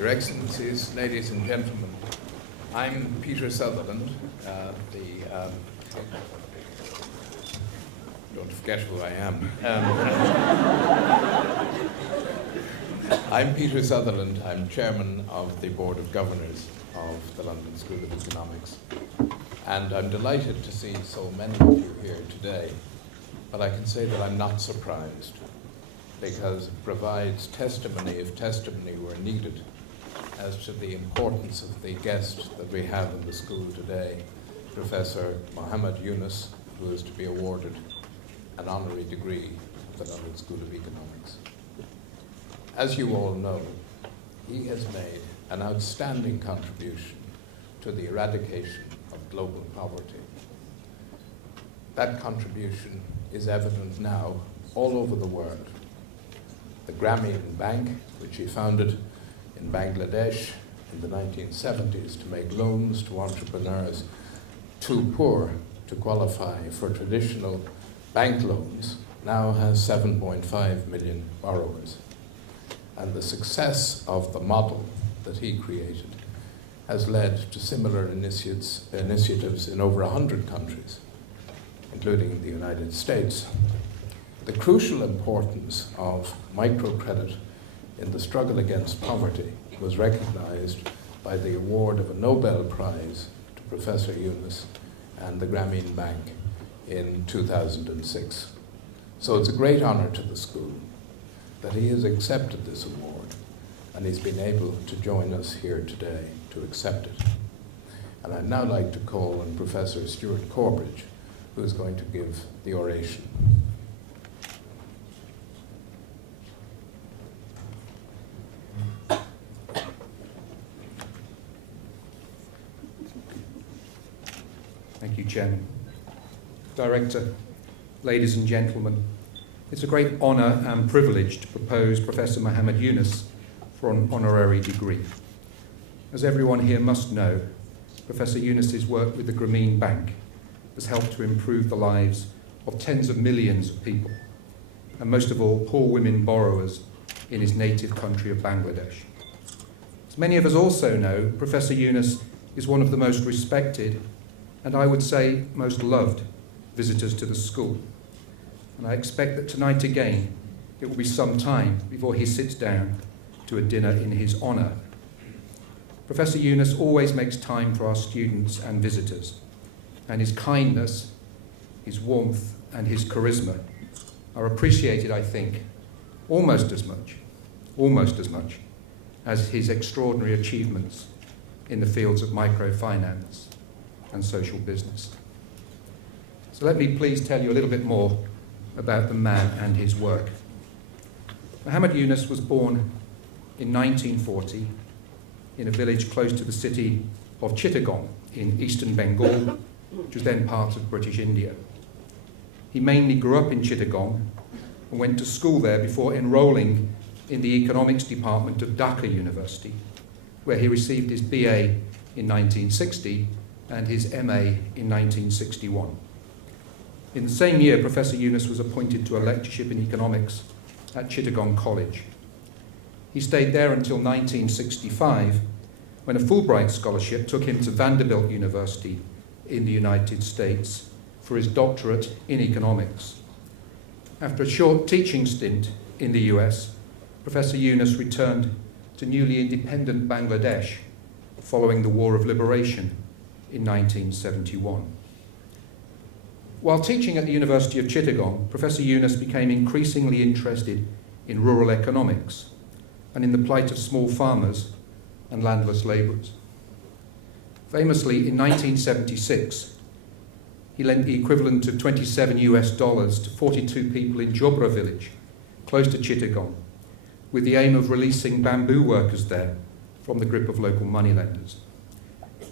Your Excellencies, ladies and gentlemen, I'm Peter Sutherland, don't forget who I am. I'm Peter Sutherland. I'm chairman of the Board of Governors of the London School of Economics. And I'm delighted to see so many of you here today. But I can say that I'm not surprised, because it provides testimony, if testimony were needed, as to the importance of the guest that we have in the school today, Professor Muhammad Yunus, who is to be awarded an honorary degree at the London School of Economics. As you all know, he has made an outstanding contribution to the eradication of global poverty. That contribution is evident now all over the world. The Grameen Bank, which he founded in Bangladesh in the 1970s to make loans to entrepreneurs too poor to qualify for traditional bank loans, now has 7.5 million borrowers. And the success of the model that he created has led to similar initiatives in over 100 countries, including the United States. The crucial importance of microcredit in the struggle against poverty was recognized by the award of a Nobel Prize to Professor Yunus and the Grameen Bank in 2006. So it's a great honor to the school that he has accepted this award, and he's been able to join us here today to accept it. And I'd now like to call on Professor Stuart Corbridge, who is going to give the oration. Thank you, Chairman. Director, ladies and gentlemen, it's a great honour and privilege to propose Professor Muhammad Yunus for an honorary degree. As everyone here must know, Professor Yunus's work with the Grameen Bank has helped to improve the lives of tens of millions of people, and most of all, poor women borrowers in his native country of Bangladesh. As many of us also know, Professor Yunus is one of the most respected and I would say most loved visitors to the school. And I expect that tonight again, it will be some time before he sits down to a dinner in his honour. Professor Yunus always makes time for our students and visitors, and his kindness, his warmth, and his charisma are appreciated, I think, almost as much as his extraordinary achievements in the fields of microfinance and social business. So let me please tell you a little bit more about the man and his work. Muhammad Yunus was born in 1940 in a village close to the city of Chittagong in eastern Bengal, which was then part of British India. He mainly grew up in Chittagong and went to school there before enrolling in the economics department of Dhaka University, where he received his BA in 1960 and his MA in 1961. In the same year, Professor Yunus was appointed to a lectureship in economics at Chittagong College. He stayed there until 1965, when a Fulbright scholarship took him to Vanderbilt University in the United States for his doctorate in economics. After a short teaching stint in the US, Professor Yunus returned to newly independent Bangladesh following the War of Liberation in 1971. While teaching at the University of Chittagong, Professor Yunus became increasingly interested in rural economics and in the plight of small farmers and landless labourers. Famously, in 1976, he lent the equivalent of $27 to 42 people in Jobra village, close to Chittagong, with the aim of releasing bamboo workers there from the grip of local moneylenders.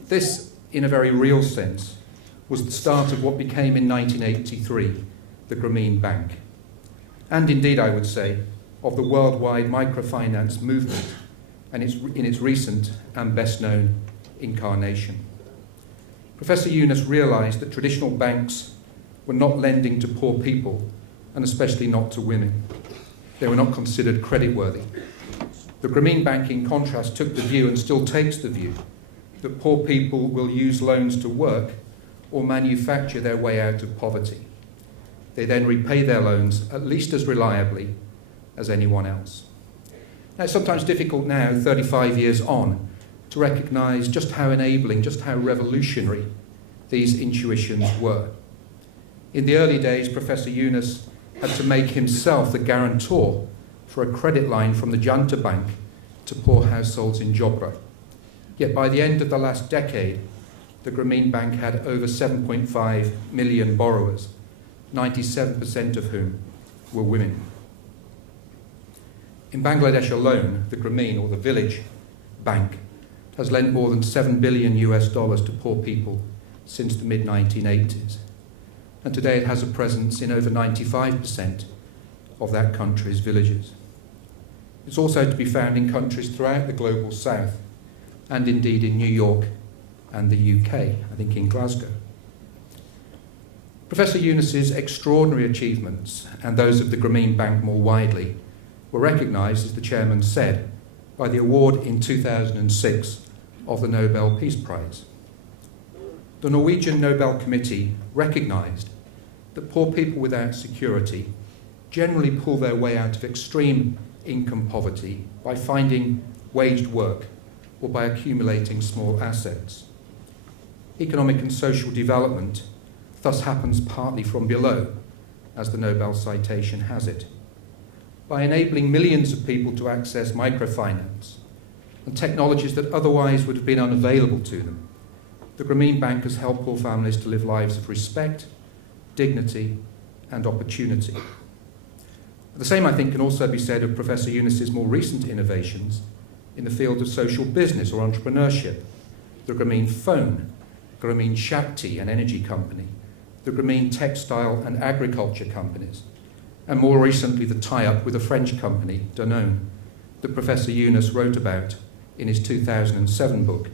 This, in a very real sense, was the start of what became in 1983 the Grameen Bank, and indeed, I would say, of the worldwide microfinance movement and in its recent and best-known incarnation. Professor Yunus realised that traditional banks were not lending to poor people, and especially not to women. They were not considered creditworthy. The Grameen Bank, in contrast, took the view, and still takes the view, that poor people will use loans to work or manufacture their way out of poverty. They then repay their loans at least as reliably as anyone else. Now, it's sometimes difficult now, 35 years on, to recognise just how enabling, just how revolutionary these intuitions were. In the early days, Professor Yunus had to make himself the guarantor for a credit line from the Junta Bank to poor households in Jobra. Yet by the end of the last decade, the Grameen Bank had over 7.5 million borrowers, 97% of whom were women. In Bangladesh alone, the Grameen, or the Village Bank, has lent more than $7 billion to poor people since the mid-1980s. And today it has a presence in over 95% of that country's villages. It's also to be found in countries throughout the global south, and indeed in New York and the UK, I think in Glasgow. Professor Yunus's extraordinary achievements, and those of the Grameen Bank more widely, were recognised, as the chairman said, by the award in 2006 of the Nobel Peace Prize. The Norwegian Nobel Committee recognised that poor people without security generally pull their way out of extreme income poverty by finding waged work or by accumulating small assets. Economic and social development thus happens partly from below, as the Nobel citation has it. By enabling millions of people to access microfinance and technologies that otherwise would have been unavailable to them, the Grameen Bank has helped poor families to live lives of respect, dignity, and opportunity. The same, I think, can also be said of Professor Yunus's more recent innovations in the field of social business or entrepreneurship: the Grameen Phone, Grameen Shakti, an energy company, the Grameen textile and agriculture companies, and more recently the tie-up with a French company, Danone, that Professor Yunus wrote about in his 2007 book,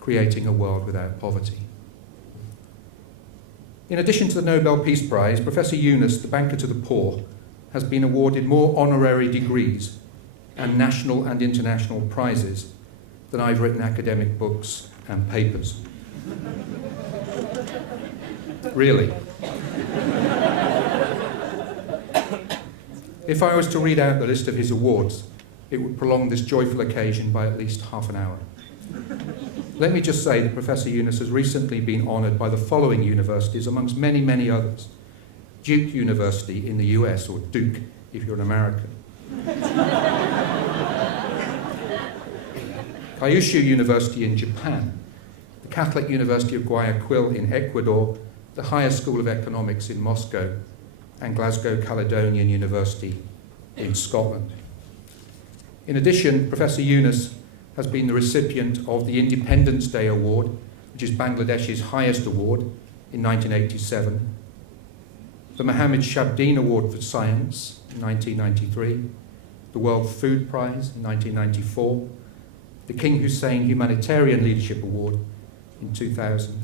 Creating a World Without Poverty. In addition to the Nobel Peace Prize, Professor Yunus, the banker to the poor, has been awarded more honorary degrees and national and international prizes than I've written academic books and papers. Really. If I was to read out the list of his awards, it would prolong this joyful occasion by at least half an hour. Let me just say that Professor Yunus has recently been honoured by the following universities, amongst many, many others: Duke University in the US, or Duke if you're an American. Kyushu University in Japan, the Catholic University of Guayaquil in Ecuador, the Higher School of Economics in Moscow, and Glasgow Caledonian University in Scotland. In addition, Professor Yunus has been the recipient of the Independence Day Award, which is Bangladesh's highest award, in 1987, the Muhammad Shabdeen Award for Science in 1993, the World Food Prize in 1994, the King Hussein Humanitarian Leadership Award in 2000,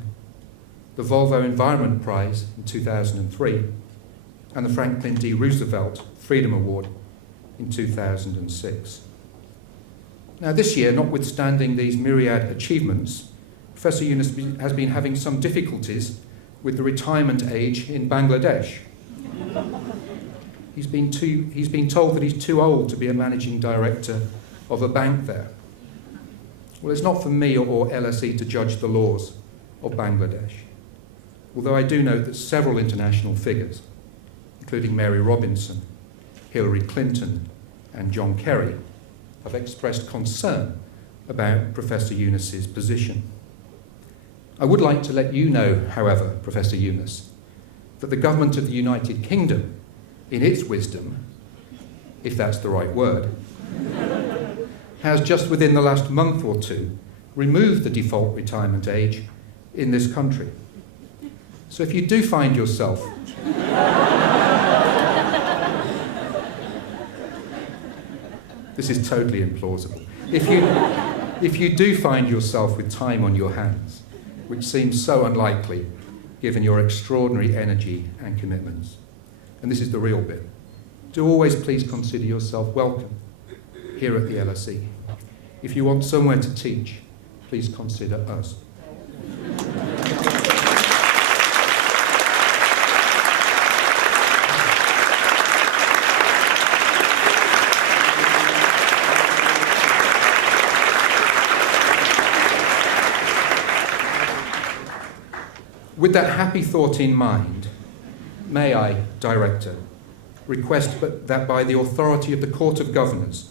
the Volvo Environment Prize in 2003, and the Franklin D. Roosevelt Freedom Award in 2006. Now this year, notwithstanding these myriad achievements, Professor Yunus has been having some difficulties with the retirement age in Bangladesh. He's been told that he's too old to be a managing director of a bank there. Well, it's not for me or LSE to judge the laws of Bangladesh, although I do note that several international figures, including Mary Robinson, Hillary Clinton, and John Kerry, have expressed concern about Professor Yunus's position. I would like to let you know, however, Professor Yunus, that the government of the United Kingdom, in its wisdom, if that's the right word, has just within the last month or two removed the default retirement age in this country. So if you do find yourself this is totally implausible. If you do find yourself with time on your hands, which seems so unlikely given your extraordinary energy and commitments, and this is the real bit, do always please consider yourself welcome here at the LSE. If you want somewhere to teach, please consider us. With that happy thought in mind, may I, Director, request that by the authority of the Court of Governors,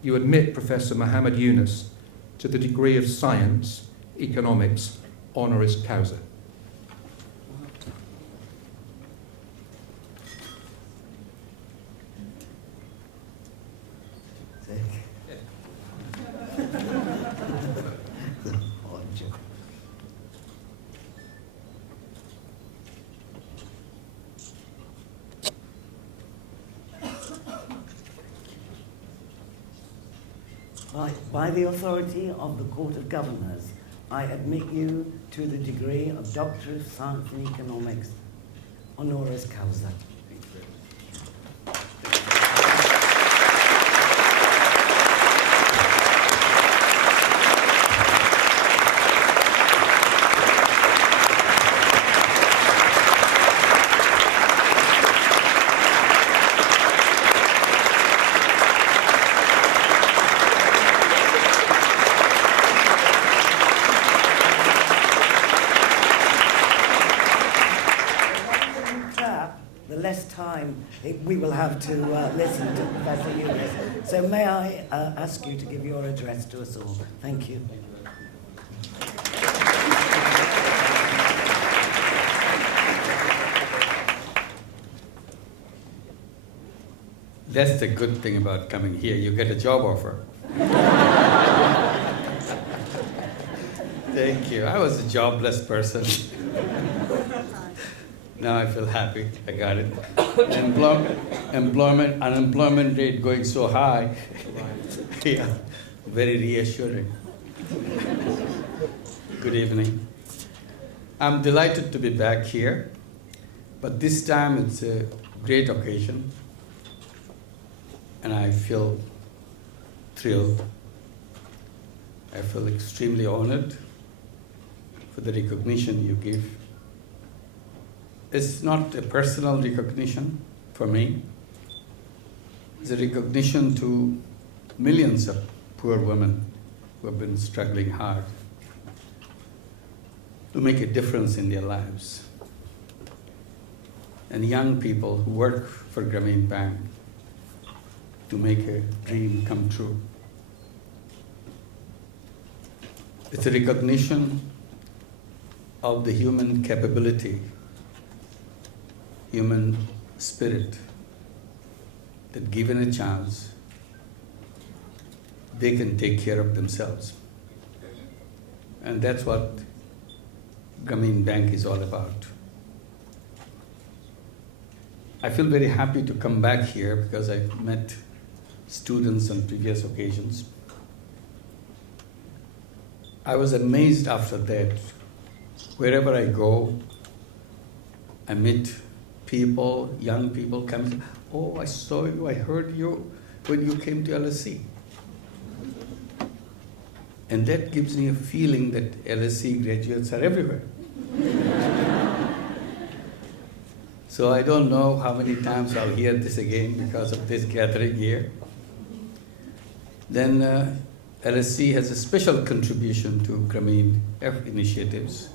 you admit Professor Muhammad Yunus to the degree of Science, Economics, Honoris Causa. By the authority of the Court of Governors, I admit you to the degree of Doctor of Science in Economics, Honoris Causa. We will have to listen to Professor Yunus. So may I ask you to give your address to us all. Thank you. That's the good thing about coming here. You get a job offer. Thank you. I was a jobless person. Now I feel happy. I got it. Unemployment rate going so high. Yeah, very reassuring. Good evening. I'm delighted to be back here, but this time it's a great occasion, and I feel thrilled. I feel extremely honored for the recognition you give. It's not a personal recognition for me. It's a recognition to millions of poor women who have been struggling hard to make a difference in their lives, and young people who work for Grameen Bank to make a dream come true. It's a recognition of the human capability, human spirit, that given a chance, they can take care of themselves. And that's what Grameen Bank is all about. I feel very happy to come back here because I've met students on previous occasions. I was amazed after that. Wherever I go, I meet people, young people come, oh, I saw you, I heard you when you came to LSE. And that gives me a feeling that LSE graduates are everywhere. So I don't know how many times I'll hear this again because of this gathering here. Then LSE has a special contribution to Grameen initiatives,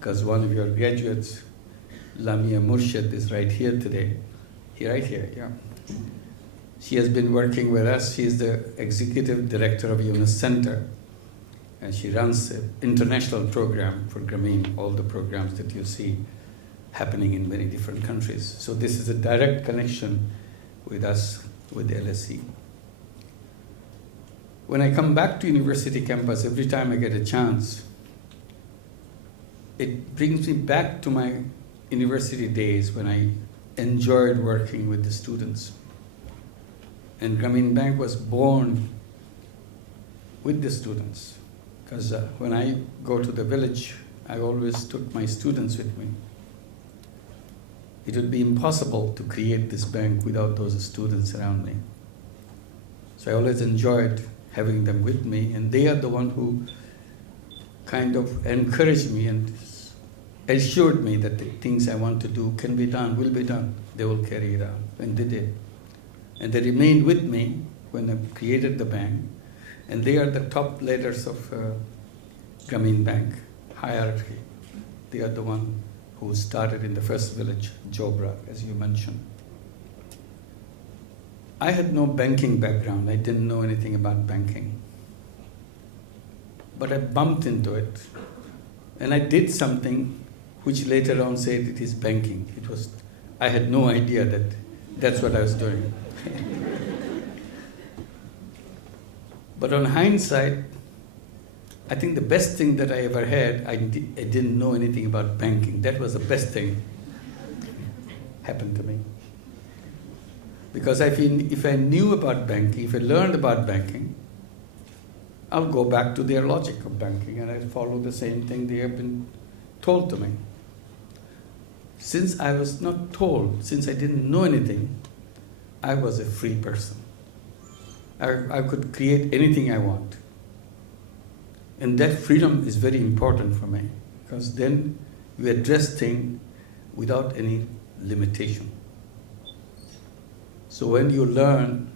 because one of your graduates, Lamia Murshid, is right here today. Right here, yeah. She has been working with us. She is the executive director of Yunus Center, and she runs an international program for Grameen, all the programs that you see happening in many different countries. So this is a direct connection with us, with the LSE. When I come back to university campus, every time I get a chance, it brings me back to my university days when I enjoyed working with the students. And Grameen Bank was born with the students, because when I go to the village, I always took my students with me. It would be impossible to create this bank without those students around me. So I always enjoyed having them with me, and they are the one who kind of encouraged me and assured me that the things I want to do can be done, will be done. They will carry it out, and they did. And they remained with me when I created the bank, and they are the top leaders of Grameen Bank hierarchy. They are the one who started in the first village, Jobra, as you mentioned. I had no banking background. I didn't know anything about banking. But I bumped into it, and I did something which later on said it is banking. I had no idea that that's what I was doing. But on hindsight, I think the best thing that I ever had, I didn't know anything about banking. That was the best thing happened to me. Because if I knew about banking, if I learned about banking, I'll go back to their logic of banking and I'll follow the same thing they have been told to me. Since I was not told, since I didn't know anything, I was a free person. I could create anything I want. And that freedom is very important for me, because then you address things without any limitation. So when you learn,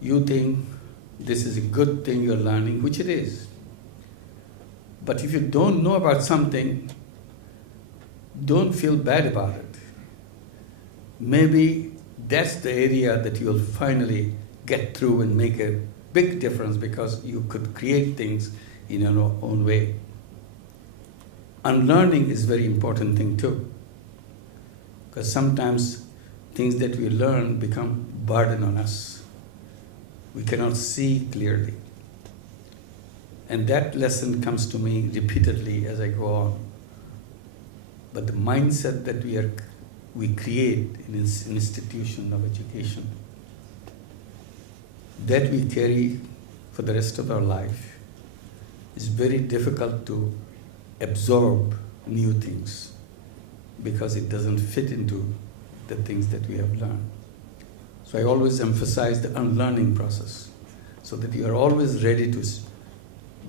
you think this is a good thing you're learning, which it is. But if you don't know about something, don't feel bad about it. Maybe that's the area that you'll finally get through and make a big difference, because you could create things in your own way. Unlearning is a very important thing too, because sometimes things that we learn become burden on us. We cannot see clearly. And that lesson comes to me repeatedly as I go on. But the mindset that we create in this institution of education, that we carry for the rest of our life, is very difficult to absorb new things, because it doesn't fit into the things that we have learned. So I always emphasize the unlearning process, so that you are always ready to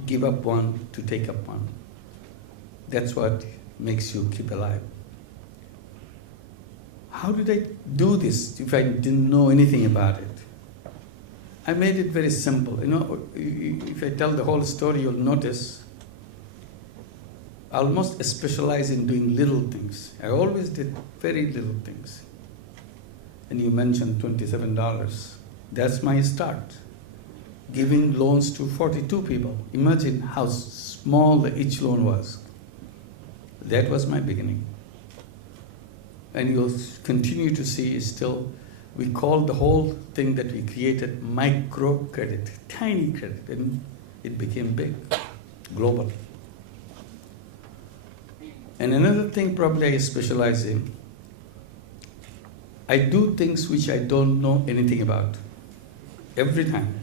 give up one to take up one. That's what makes you keep alive. How did I do this if I didn't know anything about it? I made it very simple. If I tell the whole story, you'll notice I almost specialize in doing little things. I always did very little things. And you mentioned $27. That's my start. Giving loans to 42 people. Imagine how small each loan was. That was my beginning. And you'll continue to see still, we call the whole thing that we created microcredit, tiny credit, and it became big, global. And another thing probably I specialize in, I do things which I don't know anything about, every time.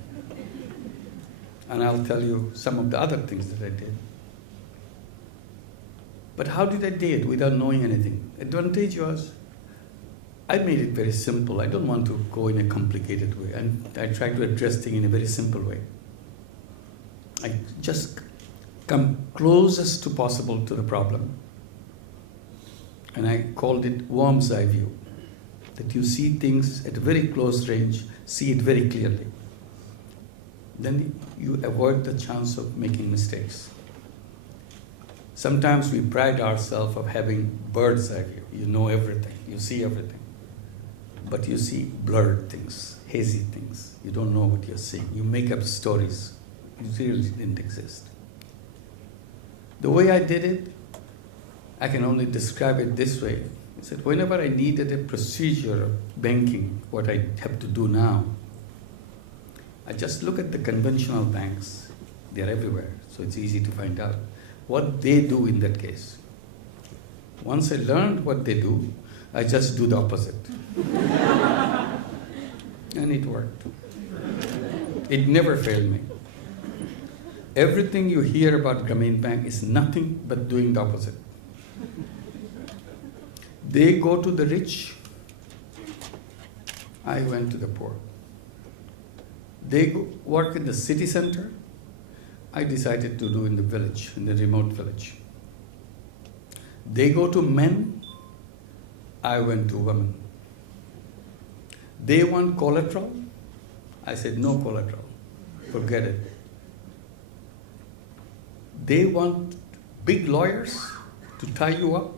And I'll tell you some of the other things that I did. But how did I do it without knowing anything? Advantage was, I made it very simple. I don't want to go in a complicated way. And I try to address things in a very simple way. I just come closest to possible to the problem. And I called it worm's eye view. That you see things at a very close range, see it very clearly. Then you avoid the chance of making mistakes. Sometimes we pride ourselves of having bird's eye view. You know everything, you see everything. But you see blurred things, hazy things. You don't know what you're seeing. You make up stories. It really didn't exist. The way I did it, I can only describe it this way. I said, whenever I needed a procedure of banking, what I have to do now, I just look at the conventional banks. They're everywhere, so it's easy to find out what they do in that case. Once I learned what they do, I just do the opposite. And it worked. It never failed me. Everything you hear about Grameen Bank is nothing but doing the opposite. They go to the rich, I went to the poor. They work in the city center. I decided to do in the village, in the remote village. They go to men. I went to women. They want collateral. I said, no collateral. Forget it. They want big lawyers to tie you up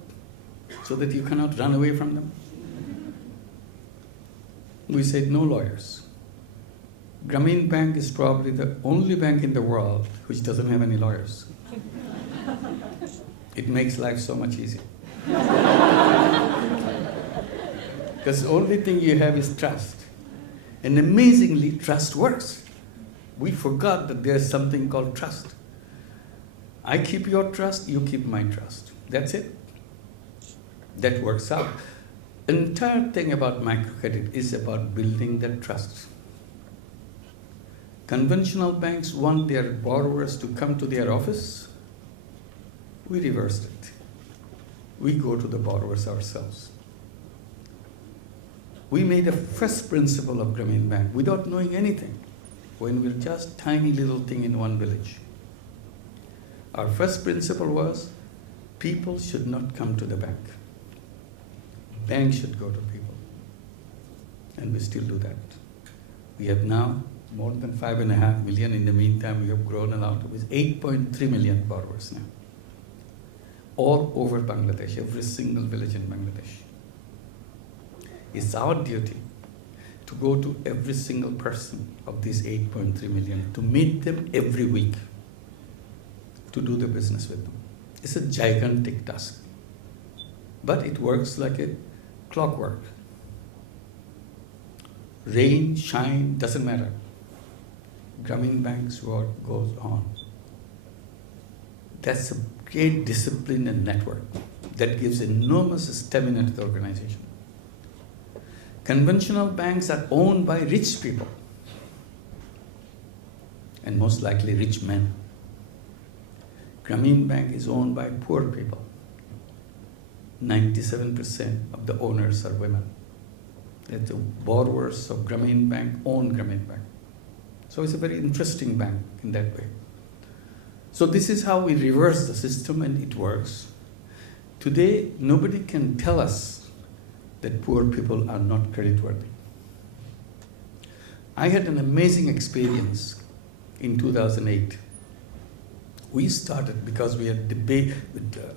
so that you cannot run away from them. We said, no lawyers. Grameen Bank is probably the only bank in the world which doesn't have any lawyers. It makes life so much easier. Because the only thing you have is trust. And amazingly, trust works. We forgot that there's something called trust. I keep your trust, you keep my trust. That's it. That works out. The entire thing about microcredit is about building that trust. Conventional banks want their borrowers to come to their office. We reversed it. We go to the borrowers ourselves. We made a first principle of Grameen Bank without knowing anything, when we were just tiny little thing in one village. Our first principle was people should not come to the bank. Bank should go to people. And we still do that. We have now more than 5.5 million. In the meantime, we have grown a lot with 8.3 million borrowers now. All over Bangladesh, every single village in Bangladesh. It's our duty to go to every single person of these 8.3 million, to meet them every week, to do the business with them. It's a gigantic task. But it works like a clockwork. Rain, shine, doesn't matter. Grameen Bank's work goes on. That's a great discipline and network that gives enormous stamina to the organization. Conventional banks are owned by rich people, and most likely rich men. Grameen Bank is owned by poor people. 97% of the owners are women. That the borrowers of Grameen Bank own Grameen Bank. So it's a very interesting bank in that way. So this is how we reverse the system, and it works. Today, nobody can tell us that poor people are not creditworthy. I had an amazing experience in 2008. We started because we had debate,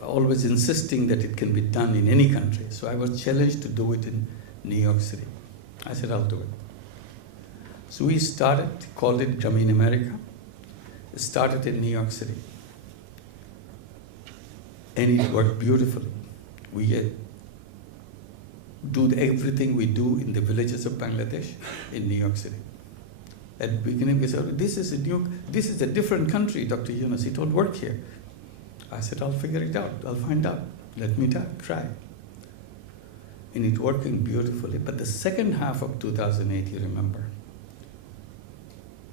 always insisting that it can be done in any country. So I was challenged to do it in New York City. I said, I'll do it. So we started, called it Grameen America. It started in New York City. And it worked beautifully. We do everything we do in the villages of Bangladesh in New York City. At the beginning, we said, this is a different country, Dr. Yunus. It won't work here. I said, I'll figure it out. I'll find out. Let me try. And it working beautifully. But the second half of 2008, you remember,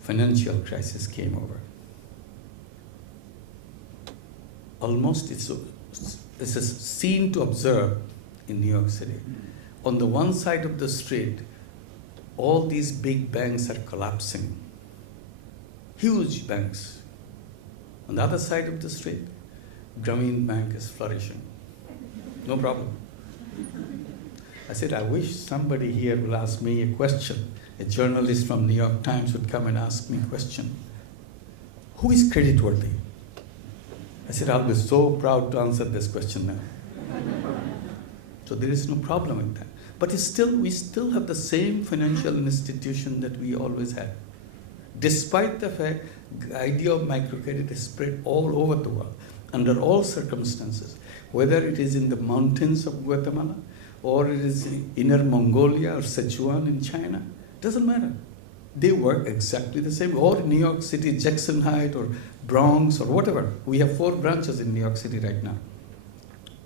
financial crisis came over. Almost it's a scene to observe in New York City. On the one side of the street, all these big banks are collapsing. Huge banks. On the other side of the street, Grameen Bank is flourishing. No problem. I said, I wish somebody here will ask me a question. A journalist from New York Times would come and ask me a question. Who is creditworthy? I said, I'll be so proud to answer this question now. So there is no problem with that. But we still have the same financial institution that we always had. Despite the fact the idea of microcredit is spread all over the world, under all circumstances, whether it is in the mountains of Guatemala, or it is in inner Mongolia or Sichuan in China, doesn't matter. They work exactly the same. Or in New York City, Jackson Heights or Bronx or whatever. We have 4 branches in New York City right now,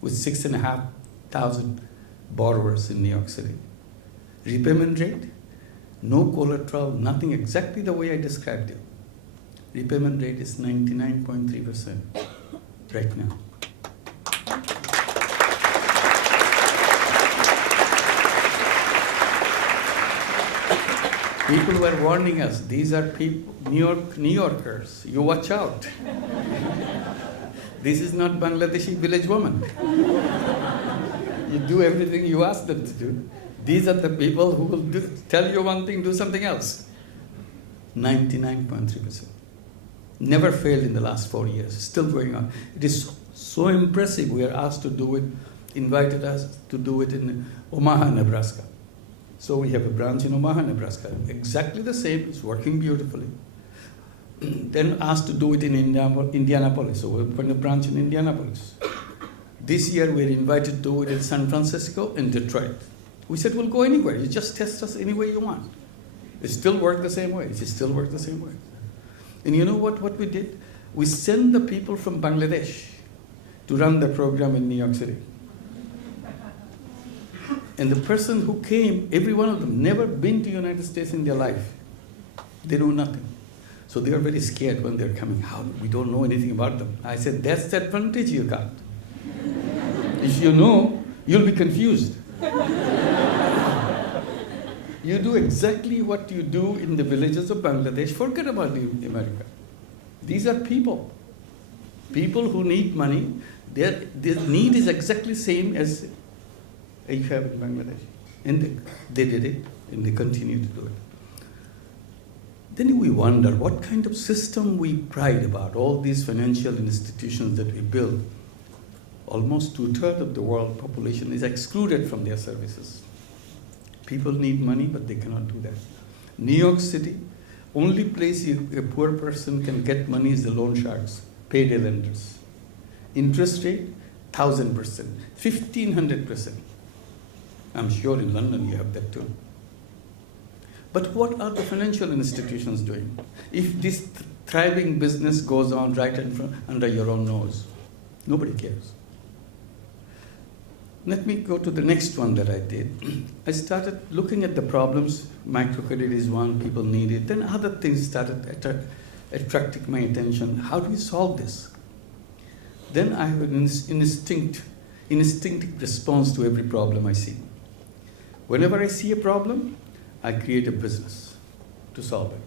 with 6,500 borrowers in New York City. Repayment rate, no collateral, nothing, exactly the way I described it. Repayment rate is 99.3% right now. People were warning us, these are people, New Yorkers, you watch out. This is not Bangladeshi village woman. You do everything you ask them to do. These are the people who will tell you one thing, do something else. 99.3%. Never failed in the last 4 years, still going on. It is so impressive. We are asked to do it, invited us to do it in Omaha, Nebraska. So we have a branch in Omaha, Nebraska. Exactly the same, it's working beautifully. Then asked to do it in Indianapolis, so we opened a branch in Indianapolis. This year we're invited to do it in San Francisco and Detroit. We said, we'll go anywhere, you just test us any way you want. It still worked the same way, it still worked the same way. And you know what we did? We sent the people from Bangladesh to run the program in New York City. And the person who came, every one of them, never been to the United States in their life. They know nothing. So they are very scared when they're coming. How? We don't know anything about them. I said, that's the advantage you got. If you know, you'll be confused. You do exactly what you do in the villages of Bangladesh. Forget about America. These are people. People who need money. Their need is exactly the same as you have in Bangladesh. And they did it, and they continue to do it. Then we wonder what kind of system we pride about, all these financial institutions that we build. Almost 2/3 of the world population is excluded from their services. People need money, but they cannot do that. New York City, only place a poor person can get money is the loan sharks, payday lenders. Interest rate, 1,000%, 1,500%. I'm sure in London you have that too. But what are the financial institutions doing? If this thriving business goes on right in front, under your own nose, nobody cares. Let me go to the next one that I did. I started looking at the problems. Microcredit is one, people need it. Then other things started attracting my attention. How do we solve this? Then I have an instinctive response to every problem I see. Whenever I see a problem, I create a business to solve it.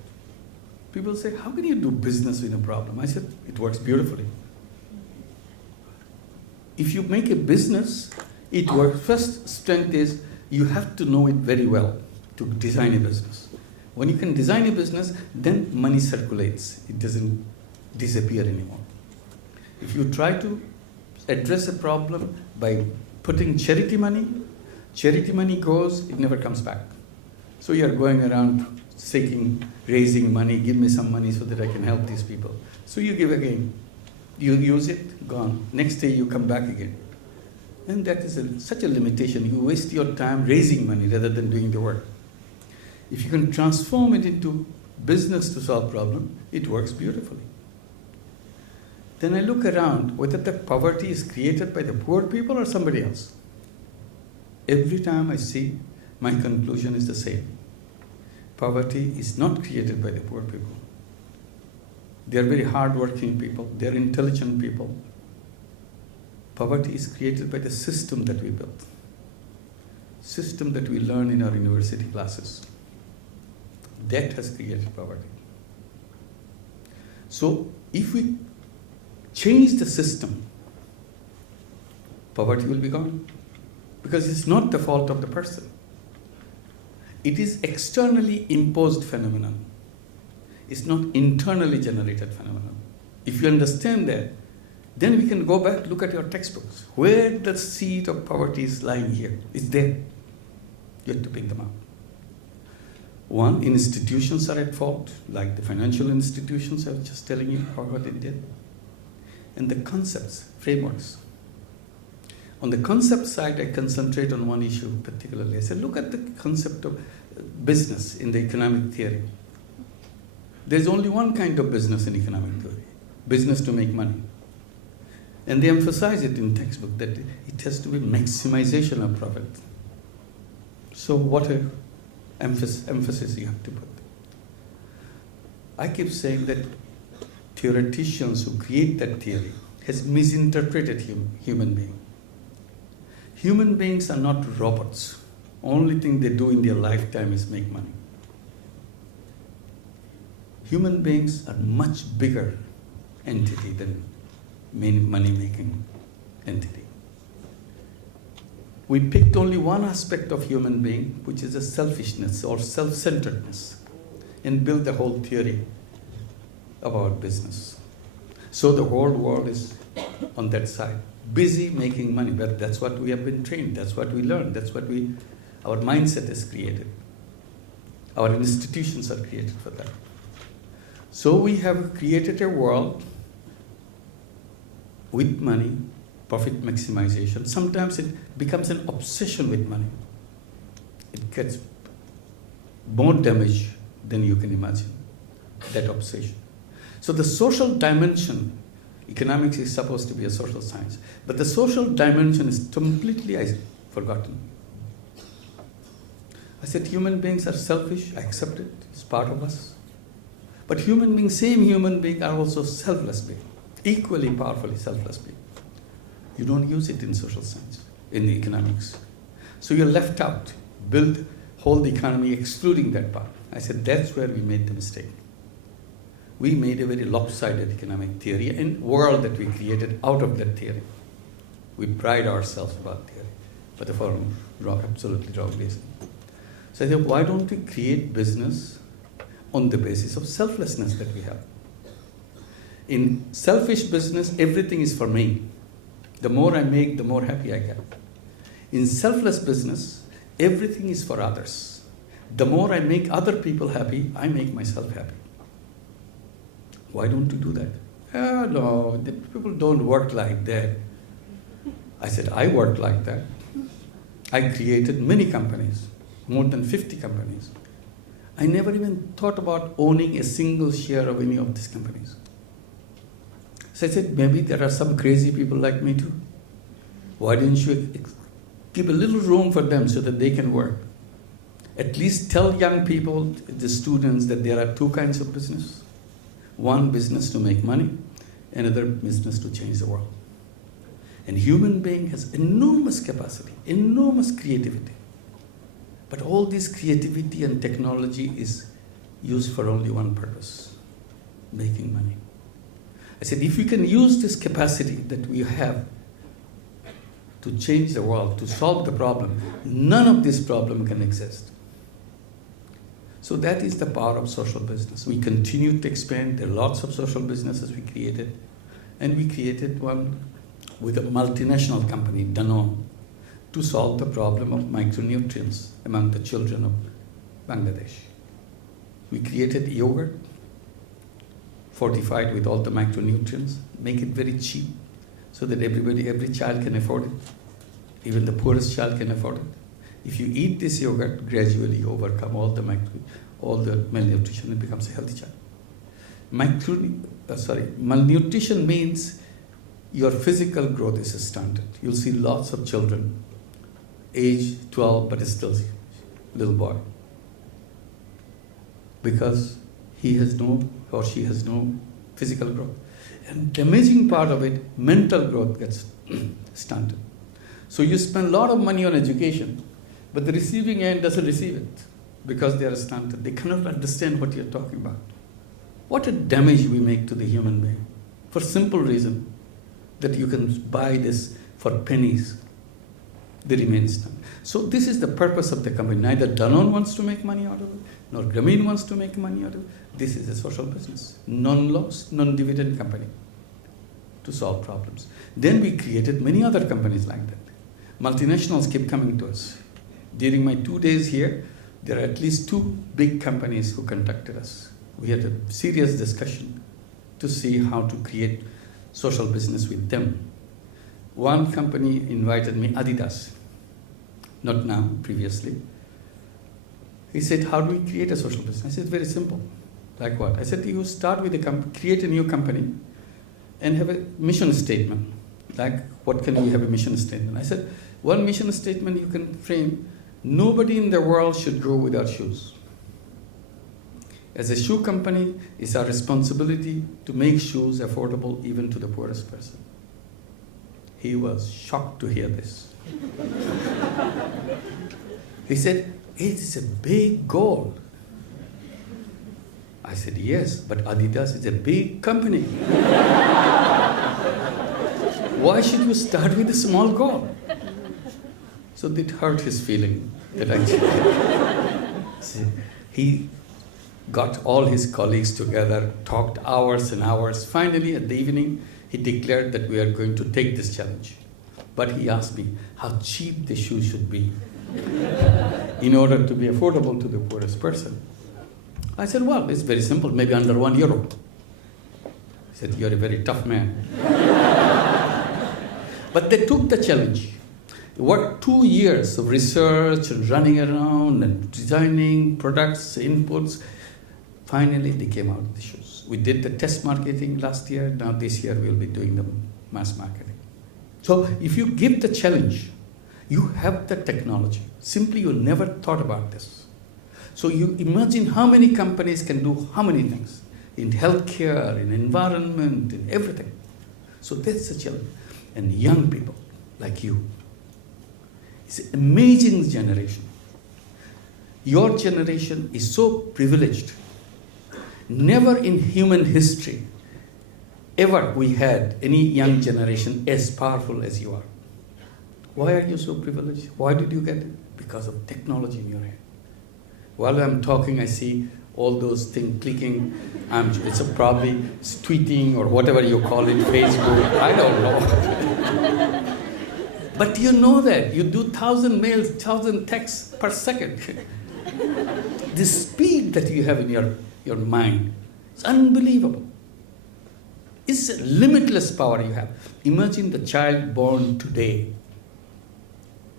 People say, how can you do business with a problem? I said, it works beautifully. If you make a business, it works. First strength is you have to know it very well to design a business. When you can design a business, then money circulates. It doesn't disappear anymore. If you try to address a problem by putting charity money goes, it never comes back. So you are going around raising money, give me some money so that I can help these people. So you give again. You use it, gone. Next day you come back again. And that is such a limitation. You waste your time raising money rather than doing the work. If you can transform it into business to solve problem, it works beautifully. Then I look around whether the poverty is created by the poor people or somebody else. Every time I see, my conclusion is the same. Poverty is not created by the poor people. They are very hardworking people. They are intelligent people. Poverty is created by the system that we built. System that we learn in our university classes. That has created poverty. So if we change the system, poverty will be gone. Because it's not the fault of the person. It is externally imposed phenomenon. It's not internally generated phenomenon. If you understand that, then we can go back, look at your textbooks. Where the seed of poverty is lying here, it's there. You have to pick them up. One, institutions are at fault, like the financial institutions I was just telling you what they did. And the concepts, frameworks. On the concept side, I concentrate on one issue particularly. I said, look at the concept of business in the economic theory. There's only one kind of business in economic theory, business to make money. And they emphasize it in textbook that it has to be maximization of profit. So what a emphasis you have to put. I keep saying that theoreticians who create that theory has misinterpreted human being. Human beings are not robots. Only thing they do in their lifetime is make money. human beings are much bigger entity than money-making entity. We picked only one aspect of human being, which is a selfishness or self-centeredness, and built the whole theory about business. So the whole world is on that side, busy making money. But that's what we have been trained. That's what we learned. That's what our mindset is created. Our institutions are created for that. So we have created a world with money, profit maximization. Sometimes it becomes an obsession with money. It gets more damage than you can imagine, that obsession. So the social dimension, economics is supposed to be a social science, but the social dimension is completely forgotten. I said human beings are selfish, I accept it, it's part of us. But same human beings are also selfless beings, equally powerfully selfless beings. You don't use it in social science, in the economics. So you're left out, build whole economy excluding that part. I said that's where we made the mistake. We made a very lopsided economic theory and world that we created out of that theory. We pride ourselves about theory, but for absolutely wrong reason. So I said, why don't we create business on the basis of selflessness that we have? In selfish business, everything is for me. The more I make, the more happy I get. In selfless business, everything is for others. The more I make other people happy, I make myself happy. Why don't you do that? Oh, no, the people don't work like that. I said, I work like that. I created many companies, more than 50 companies. I never even thought about owning a single share of any of these companies. So I said, maybe there are some crazy people like me too. Why didn't you give a little room for them so that they can work? At least tell young people, the students, that there are two kinds of business. One business to make money, another business to change the world. And human being has enormous capacity, enormous creativity. But all this creativity and technology is used for only one purpose, making money. I said, if we can use this capacity that we have to change the world, to solve the problem, none of this problem can exist. So that is the power of social business. We continue to expand. There are lots of social businesses we created. And we created one with a multinational company, Danone, to solve the problem of micronutrients among the children of Bangladesh. We created yogurt, fortified with all the micronutrients, make it very cheap so that every child can afford it. Even the poorest child can afford it. If you eat this yogurt, gradually you overcome all the malnutrition and becomes a healthy child. Malnutrition means your physical growth is stunted. You'll see lots of children, age 12, but still a little boy. Because he has no, or she has no physical growth. And the amazing part of it, mental growth gets stunted. So you spend a lot of money on education, but the receiving end doesn't receive it because they are stunted. They cannot understand what you're talking about. What a damage we make to the human being for simple reason that you can buy this for pennies. They remain stunted. So this is the purpose of the company. Neither Danone wants to make money out of it, nor Grameen wants to make money out of it. This is a social business, non-loss, non-dividend company to solve problems. Then we created many other companies like that. Multinationals keep coming to us. During my 2 days here, there are at least 2 big companies who contacted us. We had a serious discussion to see how to create social business with them. One company invited me, Adidas, not now, previously. He said, how do we create a social business? I said, very simple. Like what? I said, you start with create a new company and have a mission statement. Like, what can we have a mission statement? I said, one mission statement you can frame, nobody in the world should go without shoes. As a shoe company, it's our responsibility to make shoes affordable even to the poorest person. He was shocked to hear this. He said, it is a big goal. I I said, yes, but Adidas is a big company. Why should you start with a small goal? So it hurt his feeling that actually he got all his colleagues together, talked hours and hours. Finally, at the evening, he declared that we are going to take this challenge. But he asked me how cheap the shoes should be in order to be affordable to the poorest person. I said, well, it's very simple, maybe under €1. He said, you're a very tough man. But they took the challenge. It worked 2 years of research and running around and designing products, inputs. Finally, they came out with the shoes. We did the test marketing last year. Now this year, we'll be doing the mass marketing. So if you give the challenge, you have the technology. Simply, you never thought about this. So you imagine how many companies can do how many things in healthcare, in environment, in everything. So that's the challenge. And young people like you, it's an amazing generation. Your generation is so privileged. Never in human history ever we had any young generation as powerful as you are. Why are you so privileged? Why did you get it? Because of technology in your hand. While I'm talking, I see all those things clicking. It's probably tweeting or whatever you call it, Facebook. I don't know. But you know that. You do 1,000 mails, 1,000 texts per second. The speed that you have in your mind is unbelievable. It's a limitless power you have. Imagine the child born today.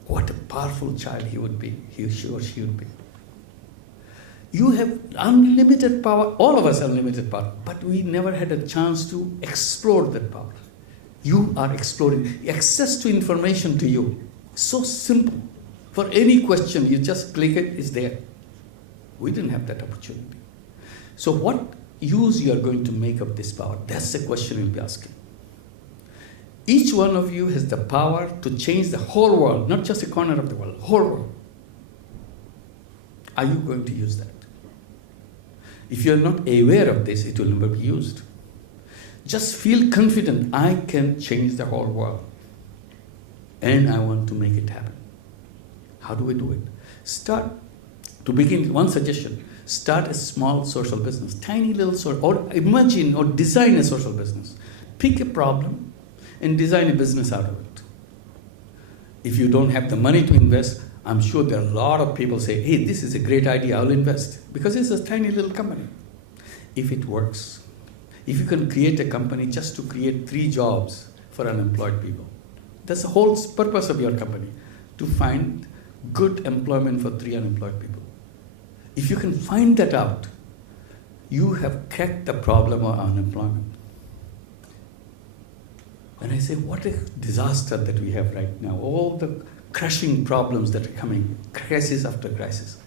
What a powerful child he would be, he or she would be. You have unlimited power, all of us have unlimited power, but we never had a chance to explore that power. You are exploring. Access to information to you is so simple. For any question, you just click it, it's there. We didn't have that opportunity. So what use you are going to make of this power? That's the question you'll be asking. Each one of you has the power to change the whole world, not just a corner of the world, whole world. Are you going to use that? If you're not aware of this, it will never be used. Just feel confident, I can change the whole world. And I want to make it happen. How do we do it? Start, to begin, one suggestion, start a small social business, tiny little or imagine or design a social business. Pick a problem and design a business out of it. If you don't have the money to invest, I'm sure there are a lot of people say, hey, this is a great idea, I'll invest. Because it's a tiny little company. If it works, if you can create a company just to create 3 jobs for unemployed people, that's the whole purpose of your company, to find good employment for 3 unemployed people. If you can find that out, you have cracked the problem of unemployment. And I say, what a disaster that we have right now. All the crushing problems that are coming, crisis after crisis.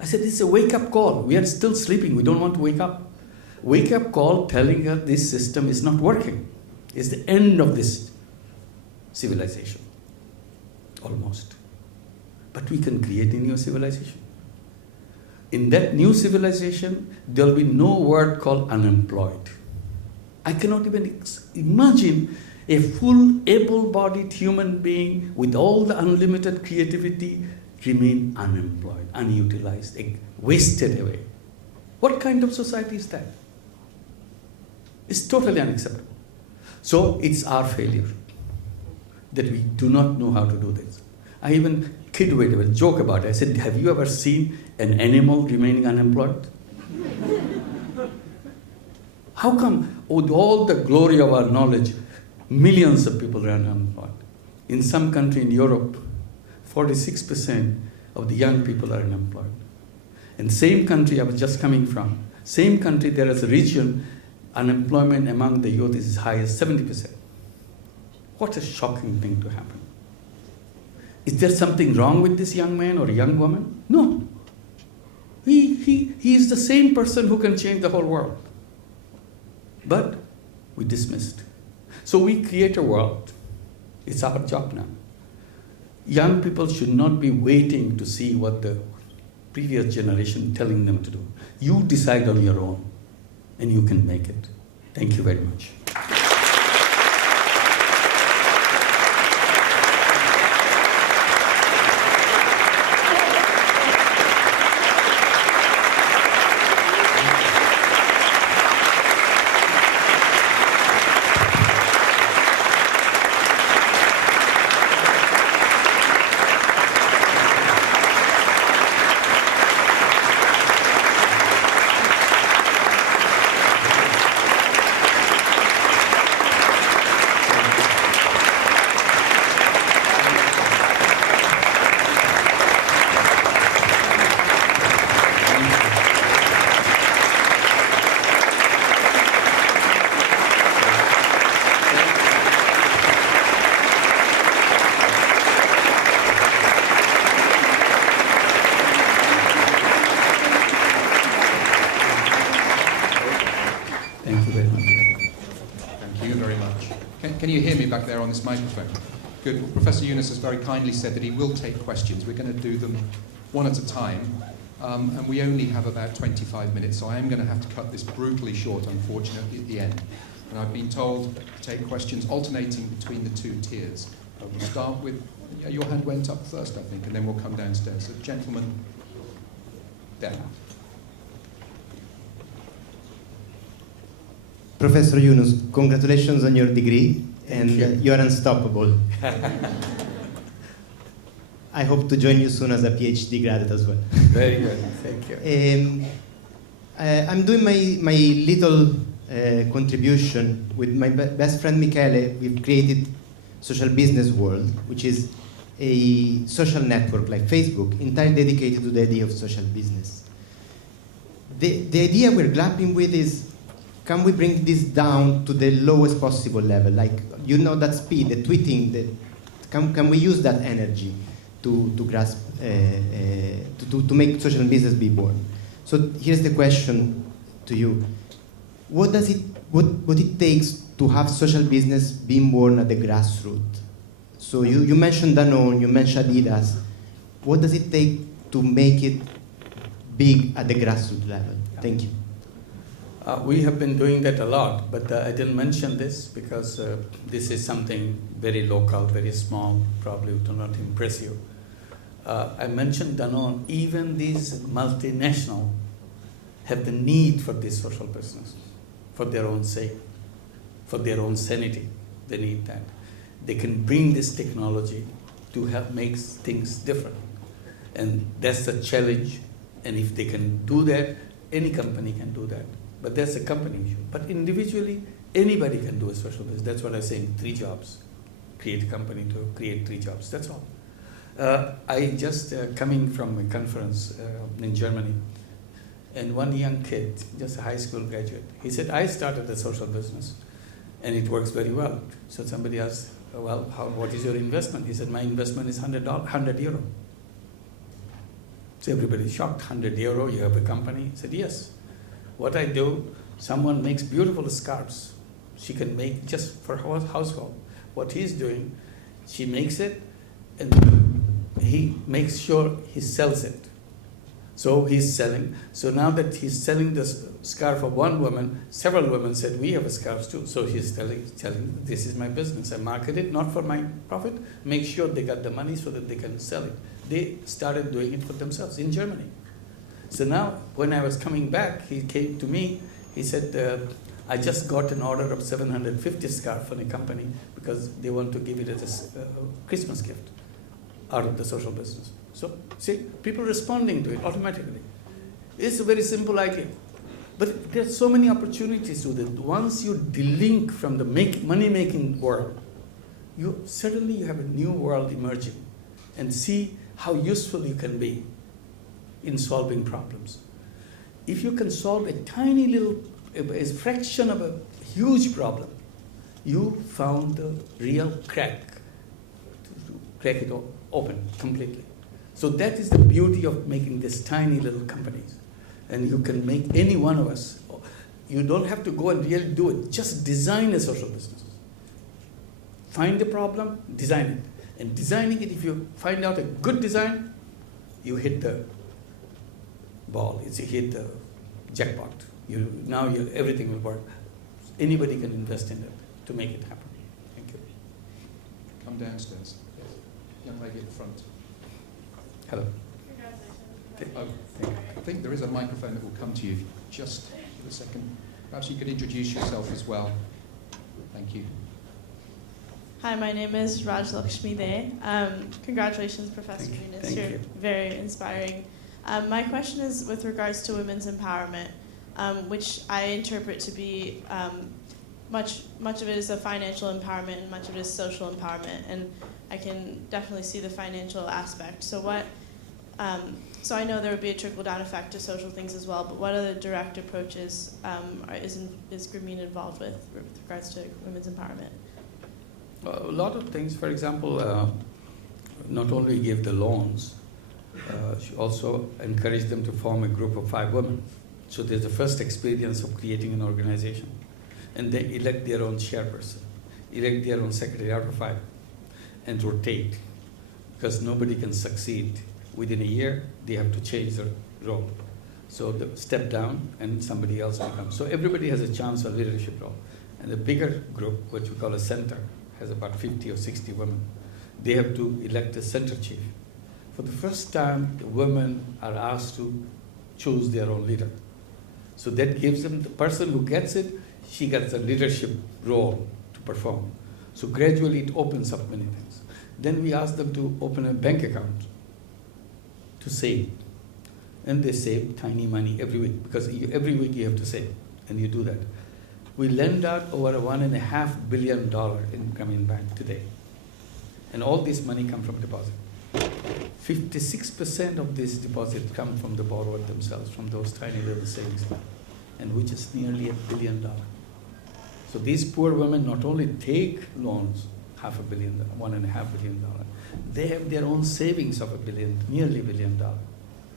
I said, this is a wake-up call. We are still sleeping. We don't want to wake up. Wake-up call telling us this system is not working. It's the end of this civilization, almost. But we can create a new civilization. In that new civilization, there will be no word called unemployed. I cannot even imagine a full, able-bodied human being with all the unlimited creativity remain unemployed, unutilized, wasted away. What kind of society is that? It's totally unacceptable. So it's our failure that we do not know how to do this. I even kid with a joke about it. I said, have you ever seen an animal remaining unemployed? How come, with all the glory of our knowledge, millions of people are unemployed? In some country in Europe, 46% of the young people are unemployed. In the same country I was just coming from, same country, there is a region, unemployment among the youth is as high as 70%. What a shocking thing to happen. Is there something wrong with this young man or young woman? No. He is the same person who can change the whole world. But we dismissed. So we create a world. It's our job now. Young people should not be waiting to see what the previous generation telling them to do. You decide on your own, and you can make it. Thank you very much. Can you hear me back there on this microphone? Good. Well, Professor Yunus has very kindly said that he will take questions. We're going to do them one at a time, and we only have about 25 minutes, so I am going to have to cut this brutally short, unfortunately, at the end. And I've been told to take questions alternating between the two tiers. We'll start with, your hand went up first, I think, and then we'll come downstairs. So, gentlemen, there. Professor Yunus, congratulations on your degree, and you are unstoppable. I hope to join you soon as a PhD graduate as well. Very good, thank you. I'm doing my little contribution with my best friend Michele. We've created Social Business World, which is a social network like Facebook, entirely dedicated to the idea of social business. The idea we're grappling with is, can we bring this down to the lowest possible level? Like, you know, that speed, the tweeting, can we use that energy to grasp, to make social business be born? So here's the question to you. What it takes to have social business being born at the grassroots? So you mentioned Danone, you mentioned Adidas. What does it take to make it big at the grassroots level? Thank you. We have been doing that a lot, but I didn't mention this because this is something very local, very small, probably will not impress you. I mentioned Danone. Even these multinational have the need for this social business, for their own sake, for their own sanity. They need that. They can bring this technology to help make things different. And that's the challenge. And if they can do that, any company can do that. But that's a company issue. But individually, anybody can do a social business. That's what I'm saying, 3 jobs. Create a company to create 3 jobs, that's all. I just coming from a conference in Germany, and one young kid, just a high school graduate, he said, I started a social business, and it works very well. So somebody asked, well, what is your investment? He said, my investment is €100. So everybody's shocked, €100, you have a company? He said, yes. What I do, someone makes beautiful scarves. She can make just for her household. What he's doing, she makes it, and he makes sure he sells it. So he's selling. So now that he's selling the scarf for one woman, several women said, we have scarves too. So he's telling, this is my business. I market it, not for my profit. Make sure they got the money so that they can sell it. They started doing it for themselves in Germany. So now, when I was coming back, he came to me, he said, I just got an order of 750 scarf from a company because they want to give it as a Christmas gift out of the social business. So, see, people responding to it automatically. It's a very simple idea. But there's so many opportunities to that. Once you delink from the money-making world, suddenly you have a new world emerging, and see how useful you can be in solving problems. If you can solve a tiny little, a fraction of a huge problem, you found the real crack to crack it open completely. So that is the beauty of making these tiny little companies. And you can make any one of us. You don't have to go and really do it. Just design a social business. Find the problem, design it. And designing it, if you find out a good design, you hit the ball. It's hit the jackpot. Everything will work. Anybody can invest in it to make it happen. Thank you. Come downstairs. Young lady at the front. Hello. Oh, I think there is a microphone that will come to you. Just for a second. Perhaps you could introduce yourself as well. Thank you. Hi, my name is Raj Lakshmi De. Congratulations, Professor Yunus. Thank You're you. very inspiring. My question is with regards to women's empowerment, which I interpret to be much of it is a financial empowerment and much of it is social empowerment, and I can definitely see the financial aspect. So I know there would be a trickle-down effect to social things as well, but what other direct approaches is Grameen involved with regards to women's empowerment? A lot of things. For example, not only give the loans, she also encouraged them to form a group of 5 women. So there's the first experience of creating an organization. And they elect their own chairperson, elect their own secretary out of 5, and rotate. Because nobody can succeed within a year, they have to change their role. So they step down and somebody else becomes. So everybody has a chance of leadership role. And the bigger group, which we call a center, has about 50 or 60 women. They have to elect a center chief. For the first time, the women are asked to choose their own leader. So that gives them, the person who gets it, she gets a leadership role to perform. So gradually it opens up many things. Then we ask them to open a bank account to save. And they save tiny money every week, because every week you have to save, and you do that. We lend out over $1.5 billion in Grameen Bank today. And all this money comes from deposit. 56% of this deposit come from the borrower themselves, from those tiny little savings banks, and which is nearly $1 billion. So these poor women not only take loans, $500 million, $1.5 billion, they have their own savings of $1 billion, nearly $1 billion.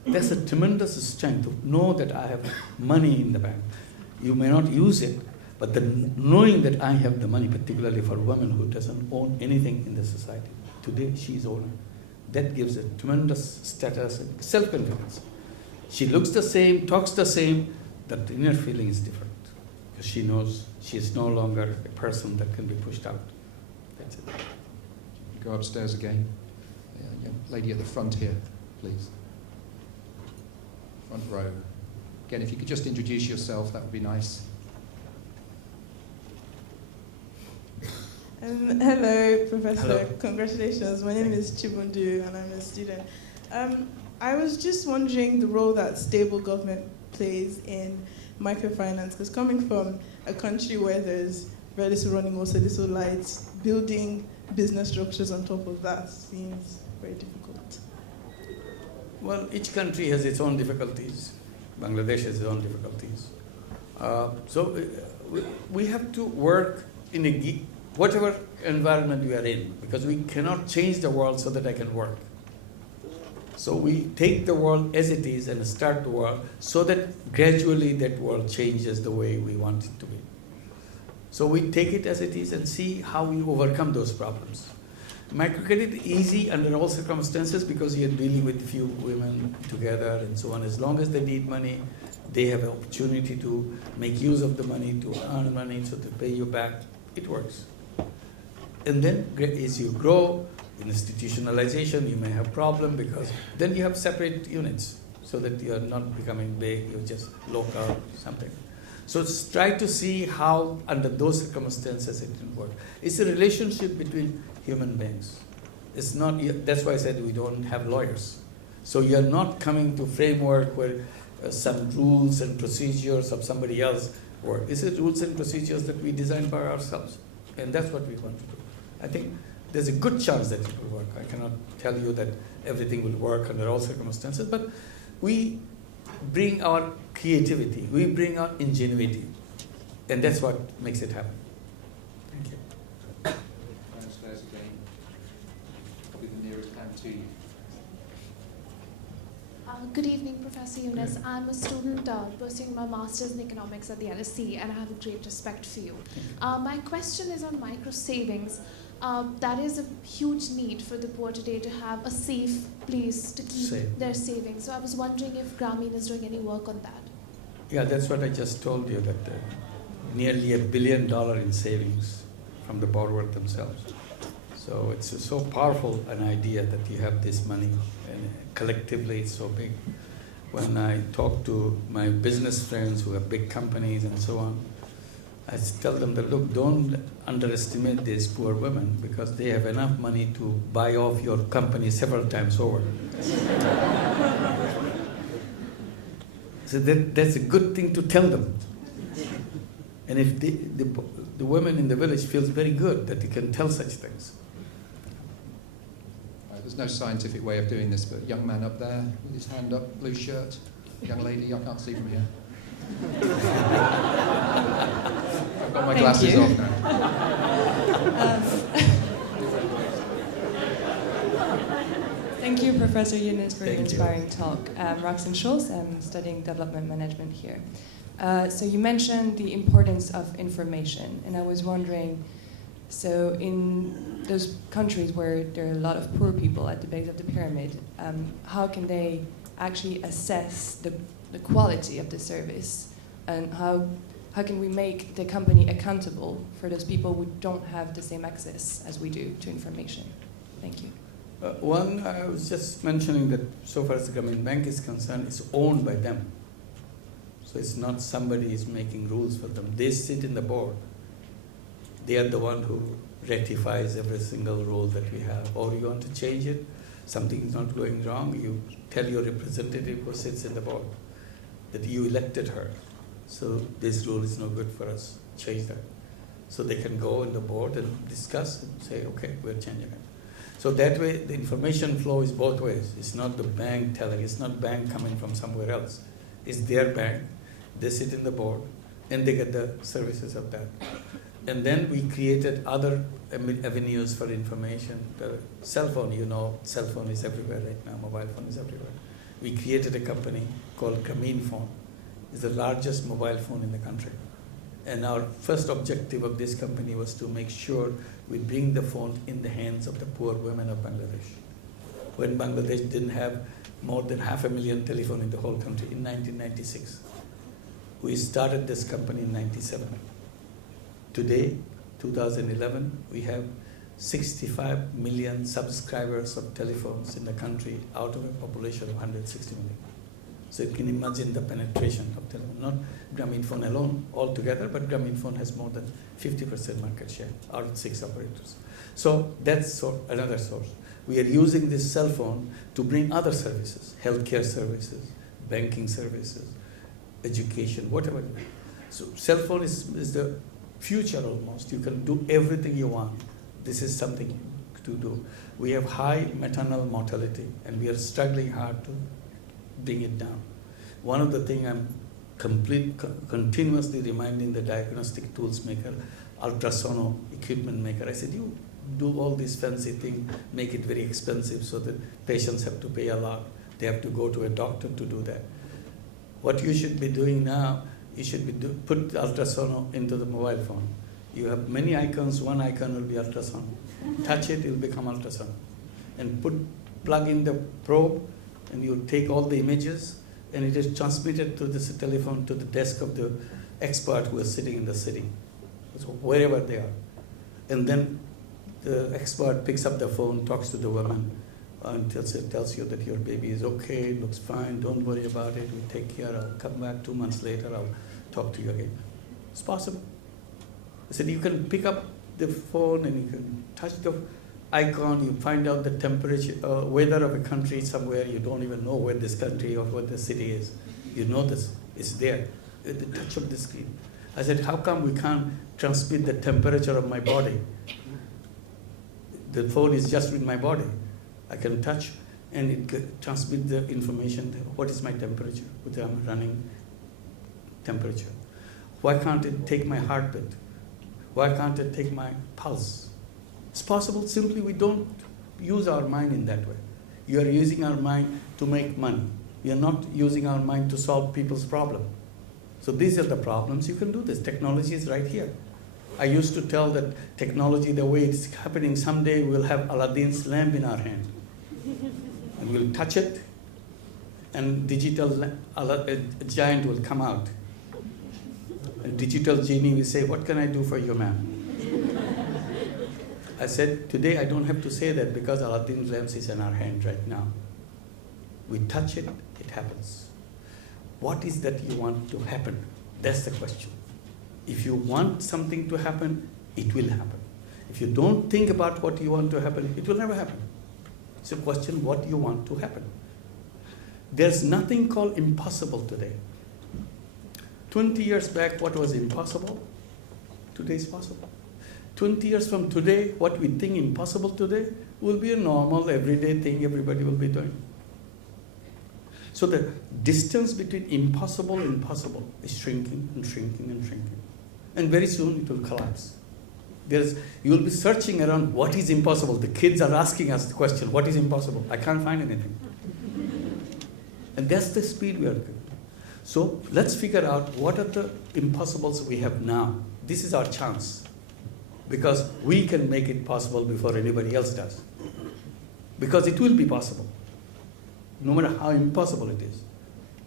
That's a tremendous strength to know that I have money in the bank. You may not use it, but knowing that I have the money, particularly for a woman who doesn't own anything in the society, today she's owner. That gives a tremendous status and self-confidence. She looks the same, talks the same, but the inner feeling is different. Because she knows she is no longer a person that can be pushed out. That's it. Go upstairs again. Young lady at the front here, please. Front row. Again, if you could just introduce yourself, that would be nice. Hello, Professor. Hello. Congratulations. My name is Chibundu, and I'm a student. I was just wondering the role that stable government plays in microfinance, because coming from a country where there's very little running water, little lights, building business structures on top of that seems very difficult. Well, each country has its own difficulties. Bangladesh has its own difficulties. So we have to work in whatever environment we are in, because we cannot change the world so that I can work. So we take the world as it is and start the world so that gradually that world changes the way we want it to be. So we take it as it is and see how we overcome those problems. Microcredit is easy under all circumstances because you're dealing with few women together and so on. As long as they need money, they have an opportunity to make use of the money, to earn money, so to pay you back. It works. And then as you grow, in institutionalization, you may have problem because then you have separate units so that you're not becoming big, you're just local, something. So try to see how under those circumstances it can work. It's a relationship between human beings. It's not, that's why I said we don't have lawyers. So you're not coming to framework where some rules and procedures of somebody else work. It's the rules and procedures that we design by ourselves. And that's what we want to do. I think there's a good chance that it will work. I cannot tell you that everything will work under all circumstances, but we bring our creativity, we bring our ingenuity, and that's what makes it happen. Thank you. Downstairs again. Probably the nearest hand to you. Good evening, Professor Yunus. I'm a student pursuing my master's in economics at the LSE, and I have a great respect for you. My question is on micro savings. That is a huge need for the poor today to have a safe place to keep their savings. So I was wondering if Grameen is doing any work on that. Yeah, that's what I just told you, that nearly $1 billion in savings from the borrower themselves. So it's so powerful an idea that you have this money, and collectively it's so big. When I talk to my business friends who have big companies and so on, I tell them that, look, don't underestimate these poor women, because they have enough money to buy off your company several times over. So that's a good thing to tell them. And if the women in the village feels very good that they can tell such things. There's no scientific way of doing this, but young man up there with his hand up, blue shirt, young lady, I can't see from here. I've got my glasses off now. Thank you, Professor Yunus, for your Thank you. inspiring talk. I'm Roxanne Schulz. I'm studying development management here. So you mentioned the importance of information, and I was wondering, so in those countries where there are a lot of poor people at the base of the pyramid, how can they actually assess the quality of the service, and how can we make the company accountable for those people who don't have the same access as we do to information? Thank you. One, I was just mentioning that so far as the Grameen Bank is concerned, it's owned by them. So it's not somebody is making rules for them. They sit in the board. They are the one who ratifies every single rule that we have. Or you want to change it, something is not going wrong, you tell your representative who sits in the board that you elected her. So this rule is no good for us, change that. So they can go in the board and discuss and say, okay, we're changing it. So that way the information flow is both ways. It's not the bank telling, it's not bank coming from somewhere else. It's their bank, they sit in the board, and they get the services of that. And then we created other avenues for information. The cell phone, you know, cell phone is everywhere right now, mobile phone is everywhere. We created a company called Grameen Phone. It's the largest mobile phone in the country. And our first objective of this company was to make sure we bring the phone in the hands of the poor women of Bangladesh. When Bangladesh didn't have more than 500,000 telephones in the whole country in 1996. We started this company in 1997. Today, 2011, we have 65 million subscribers of telephones in the country out of a population of 160 million. So you can imagine the penetration of telephone. Not Grameen Phone alone altogether, but Grameen Phone has more than 50% market share out of 6 operators. So that's another source. We are using this cell phone to bring other services, healthcare services, banking services, education, whatever. So cell phone is the future almost. You can do everything you want. This is something to do. We have high maternal mortality, and we are struggling hard to bring it down. One of the things I'm continuously reminding the diagnostic tools maker, ultrasono equipment maker, I said, you do all these fancy things, make it very expensive so that patients have to pay a lot. They have to go to a doctor to do that. What you should be doing now, you should be put ultrasono into the mobile phone. You have many icons, one icon will be ultrasound. Touch it, it will become ultrasound. And plug in the probe, and you take all the images, and it is transmitted to this telephone to the desk of the expert who is sitting in the city, so wherever they are. And then the expert picks up the phone, talks to the woman, and tells you that your baby is okay, looks fine, don't worry about it, we take care, I'll come back 2 months later, I'll talk to you again. It's possible. I said, you can pick up the phone and you can touch the icon, you find out the temperature, weather of a country somewhere, you don't even know where this country or what the city is. You know this, it's there, at the touch of the screen. I said, how come we can't transmit the temperature of my body? The phone is just with my body. I can touch and it can transmit the information, what is my temperature, whether I'm running temperature. Why can't it take my heartbeat? Why can't it take my pulse? It's possible, simply we don't use our mind in that way. You are using our mind to make money. We are not using our mind to solve people's problems. So these are the problems, you can do this. Technology is right here. I used to tell that technology, the way it's happening, someday we'll have Aladdin's lamp in our hand. And we'll touch it, and digital giant will come out digital genie will say, what can I do for you, ma'am? I said, today I don't have to say that because Aladdin's lamp is in our hand right now. We touch it, it happens. What is that you want to happen? That's the question. If you want something to happen, it will happen. If you don't think about what you want to happen, it will never happen. It's a question what you want to happen. There's nothing called impossible today. 20 years back, what was impossible? Today is possible. 20 years from today, what we think impossible today will be a normal, everyday thing everybody will be doing. So the distance between impossible and possible is shrinking and shrinking and shrinking. And very soon it will collapse. You will be searching around what is impossible. The kids are asking us the question, what is impossible? I can't find anything. And that's the speed we are going. So let's figure out what are the impossibles we have now. This is our chance. Because we can make it possible before anybody else does. Because it will be possible. No matter how impossible it is.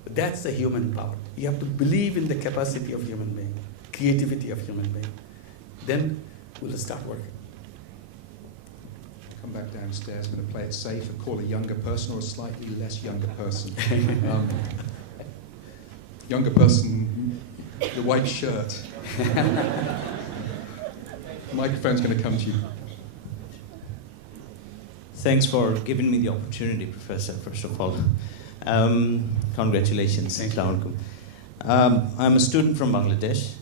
That's the human power. You have to believe in the capacity of human being, creativity of human being. Then we'll start working. Come back downstairs, I'm going to play it safe and call a younger person or a slightly less younger person. Younger person, the white shirt. The microphone's going to come to you. Thanks for giving me the opportunity, Professor, first of all. Congratulations. Assalamu alaikum. I'm a student from Bangladesh.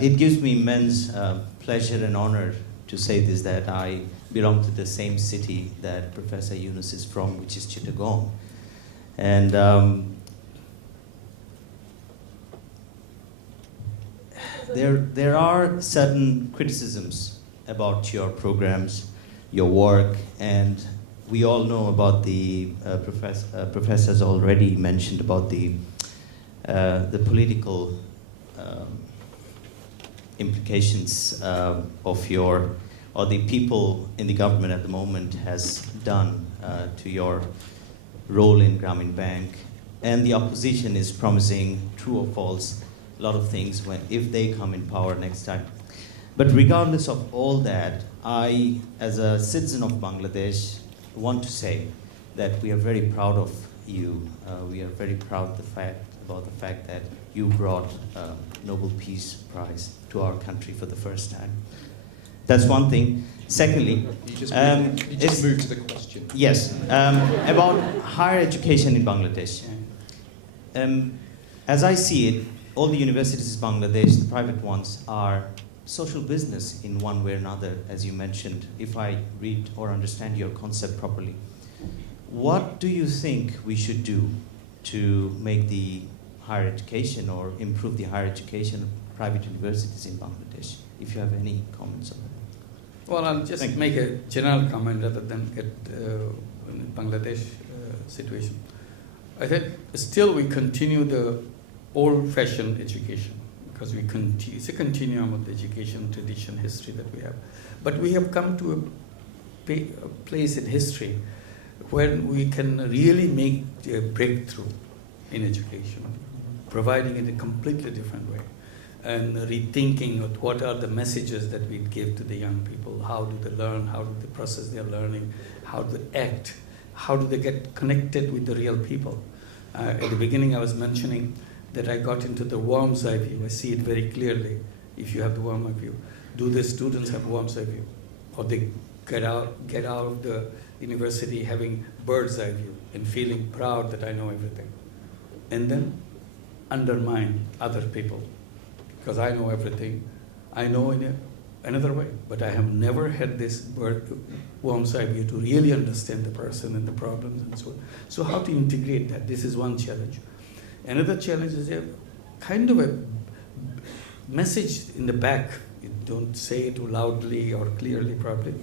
It gives me immense pleasure and honor to say this, that I belong to the same city that Professor Yunus is from, which is Chittagong. And there are certain criticisms about your programs, your work, and we all know about the professors already mentioned about the political implications of the people in the government at the moment has done to your role in Grameen Bank, and the opposition is promising true or false a lot of things if they come in power next time. But regardless of all that, I, as a citizen of Bangladesh, want to say that we are very proud of you. We are very proud about the fact that you brought Nobel Peace Prize to our country for the first time. That's one thing. Secondly, you just moved to the question. Yes, about higher education in Bangladesh. As I see it, all the universities in Bangladesh, the private ones, are social business in one way or another, as you mentioned, if I read or understand your concept properly. What do you think we should do to make the higher education or improve the higher education of private universities in Bangladesh, if you have any comments on that? Well, I'll just make a general comment rather than get in Bangladesh situation. I think still we continue the old-fashioned education because it's a continuum of the education, tradition, history that we have. But we have come to a place in history where we can really make a breakthrough in education, providing it a completely different way, and rethinking of what are the messages that we give to the young people, how do they learn, how do they process their learning, how do they act, how do they get connected with the real people. At the beginning I was mentioning that I got into the worm's eye view. I see it very clearly if you have the worm's eye view. Do the students have worm's eye view? Or they get out of the university having bird's eye view and feeling proud that I know everything. And then undermine other people. Because I know everything. I know in another way. But I have never had this worm's eye view to really understand the person and the problems and so on. So how to integrate that? This is one challenge. Another challenge is a kind of a message in the back. You don't say it loudly or clearly probably,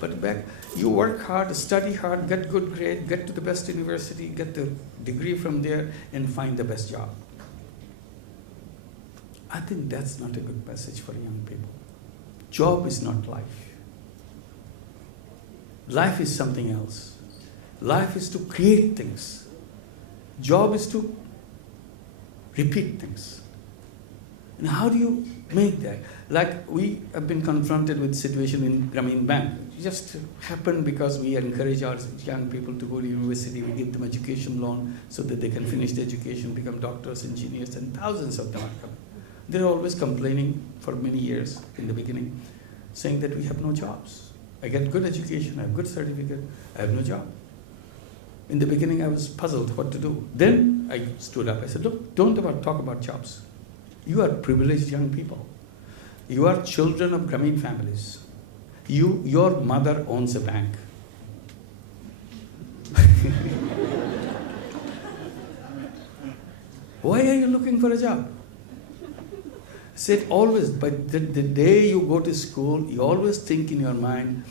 but back, you work hard, study hard, get good grade, get to the best university, get the degree from there, and find the best job. I think that's not a good message for young people. Job is not life. Life is something else. Life is to create things. Job is to repeat things. And how do you make that? Like we have been confronted with situation in Grameen Bank. It just happened because we encourage our young people to go to university. We give them education loan so that they can finish the education, become doctors, engineers, and thousands of them are coming. They're always complaining for many years in the beginning, saying that we have no jobs. I get good education, I have good certificate, I have no job. In the beginning, I was puzzled what to do. Then I stood up. I said, look, don't talk about jobs. You are privileged young people. You are children of Grameen families. Your mother owns a bank. Why are you looking for a job? Said always, but the day you go to school, you always think in your mind,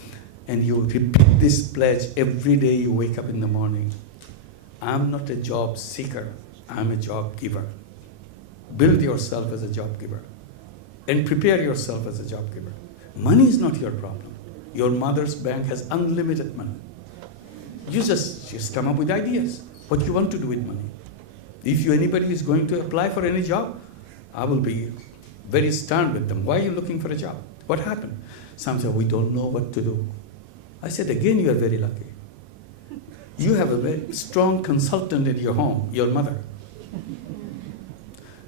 and you repeat this pledge every day you wake up in the morning. I'm not a job seeker, I'm a job giver. Build yourself as a job giver and prepare yourself as a job giver. Money is not your problem. Your mother's bank has unlimited money. You just come up with ideas, what you want to do with money. If anybody is going to apply for any job, I will be very stern with them. Why are you looking for a job? What happened? Some say, we don't know what to do. I said, again, you are very lucky. You have a very strong consultant in your home, your mother.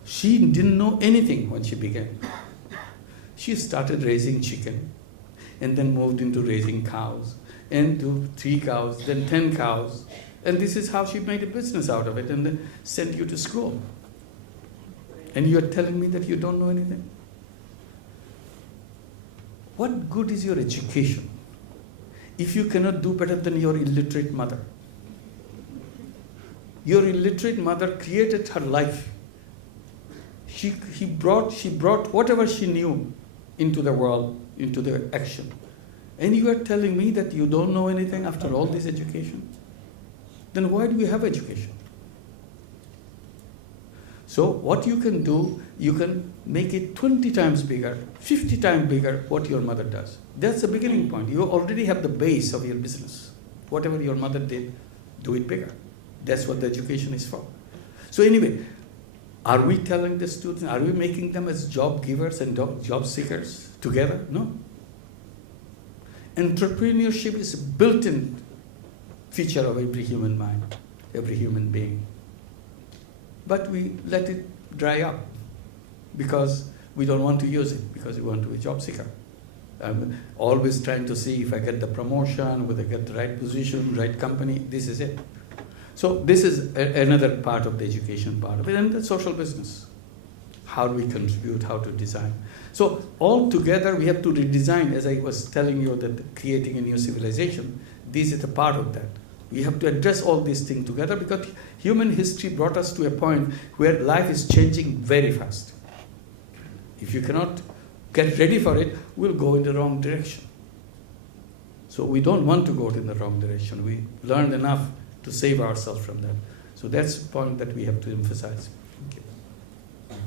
She didn't know anything when she began. She started raising chicken and then moved into raising cows and to 3 cows, then 10 cows. And this is how she made a business out of it and then sent you to school. And you are telling me that you don't know anything? What good is your education if you cannot do better than your illiterate mother? Your illiterate mother created her life. She brought whatever she knew into the world, into the action. And you are telling me that you don't know anything after all this education? Then why do we have education? So what you can do, you can make it 20 times bigger, 50 times bigger what your mother does. That's the beginning point. You already have the base of your business. Whatever your mother did, do it bigger. That's what the education is for. So anyway, are we telling the students, are we making them as job givers and job seekers together? No. Entrepreneurship is a built-in feature of every human mind, every human being. But we let it dry up because we don't want to use it, because we want to be a job seeker. I'm always trying to see if I get the promotion, whether I get the right position, right company, this is it. So this is another part of the education part of it, and the social business. How do we contribute, how to design? So all together we have to redesign, as I was telling you, that creating a new civilization, this is a part of that. We have to address all these things together because human history brought us to a point where life is changing very fast. If you cannot get ready for it, we'll go in the wrong direction. So we don't want to go in the wrong direction. We learned enough to save ourselves from that. So that's the point that we have to emphasize. Thank you.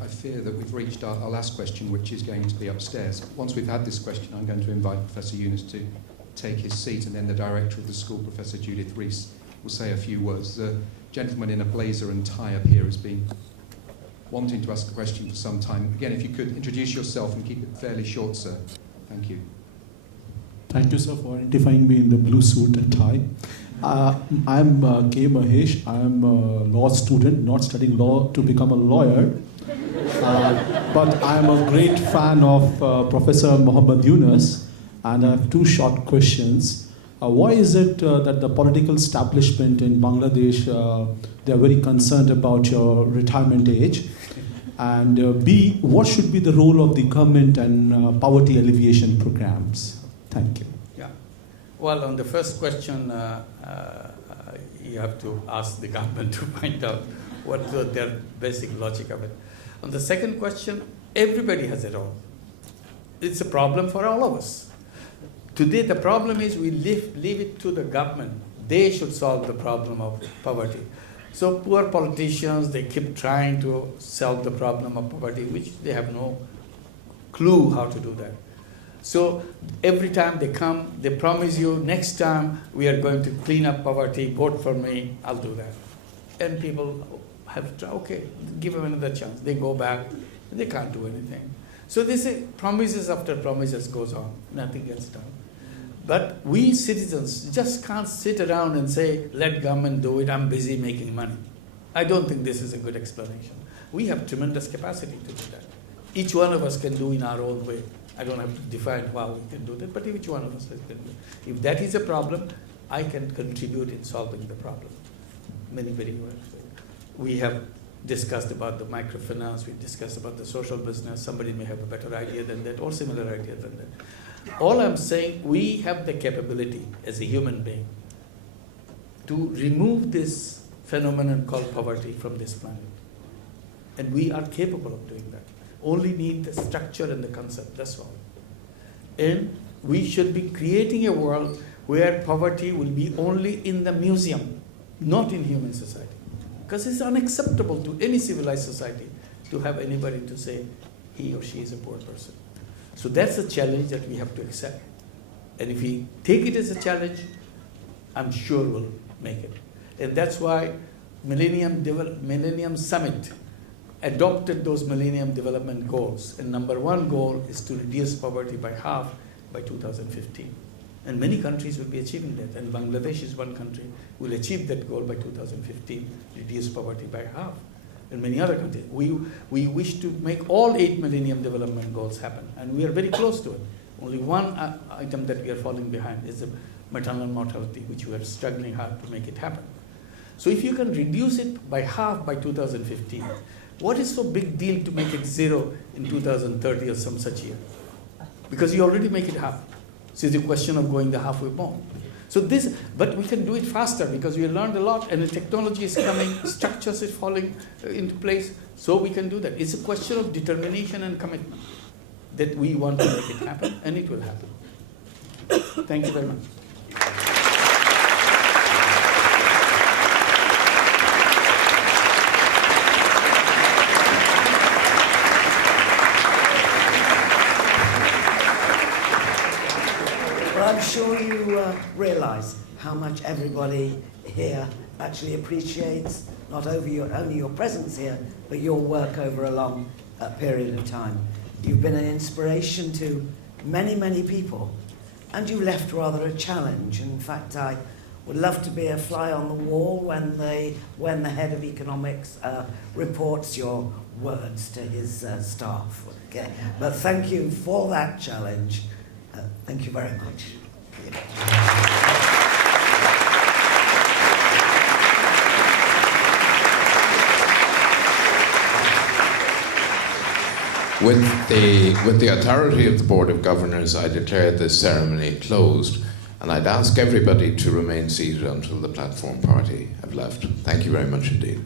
I fear that we've reached our last question, which is going to be upstairs. Once we've had this question, I'm going to invite Professor Yunus to take his seat, and then the director of the school, Professor Judith Rees, will say a few words. The gentleman in a blazer and tie up here has been wanting to ask a question for some time. Again, if you could introduce yourself and keep it fairly short, sir. Thank you. Thank you, sir, for identifying me in the blue suit and tie. I'm K. Mahesh. I'm a law student, not studying law to become a lawyer. But I'm a great fan of Professor Muhammad Yunus, and I have 2 short questions. Why is it that the political establishment in Bangladesh, they're very concerned about your retirement age? And B, what should be the role of the government and poverty alleviation programs? Thank you. Yeah. Well, on the first question, you have to ask the government to find out what their basic logic of it. On the second question, everybody has a role. It's a problem for all of us. Today, the problem is we leave it to the government. They should solve the problem of poverty. So poor politicians, they keep trying to solve the problem of poverty, which they have no clue how to do that. So every time they come, they promise you, next time we are going to clean up poverty, vote for me, I'll do that. And people have to try, okay, give them another chance. They go back, they can't do anything. So they say promises after promises goes on, nothing gets done. But we citizens just can't sit around and say, let government do it, I'm busy making money. I don't think this is a good explanation. We have tremendous capacity to do that. Each one of us can do in our own way. I don't have to define how we can do that, but each one of us can do it. If that is a problem, I can contribute in solving the problem. Many, very well. We have discussed about the microfinance, we discussed about the social business. Somebody may have a better idea than that or similar idea than that. All I'm saying, we have the capability as a human being to remove this phenomenon called poverty from this planet. And we are capable of doing that. Only need the structure and the concept, that's all. And we should be creating a world where poverty will be only in the museum, not in human society. Because it's unacceptable to any civilized society to have anybody to say he or she is a poor person. So that's a challenge that we have to accept. And if we take it as a challenge, I'm sure we'll make it. And that's why Millennium Summit adopted those Millennium Development Goals. And number one goal is to reduce poverty by half by 2015. And many countries will be achieving that. And Bangladesh is one country will achieve that goal by 2015, reduce poverty by half. And many other countries. We wish to make all 8 Millennium Development Goals happen. And we are very close to it. Only one item that we are falling behind is the maternal mortality, which we are struggling hard to make it happen. So if you can reduce it by half by 2015, what is so big deal to make it 0 in 2030 or some such year? Because you already make it half. So it's a question of going the halfway more. So this, but we can do it faster because we learned a lot and the technology is coming, structures is falling into place, so we can do that. It's a question of determination and commitment that we want to make it happen, and it will happen. Thank you very much. I'm sure you realise how much everybody here actually appreciates not only your presence here, but your work over a long period of time. You've been an inspiration to many, many people, and you left rather a challenge. In fact, I would love to be a fly on the wall when the head of economics reports your words to his staff. Okay, but thank you for that challenge. Thank you very much. With the authority of the Board of Governors, I declare this ceremony closed, and I'd ask everybody to remain seated until the platform party have left. Thank you very much indeed.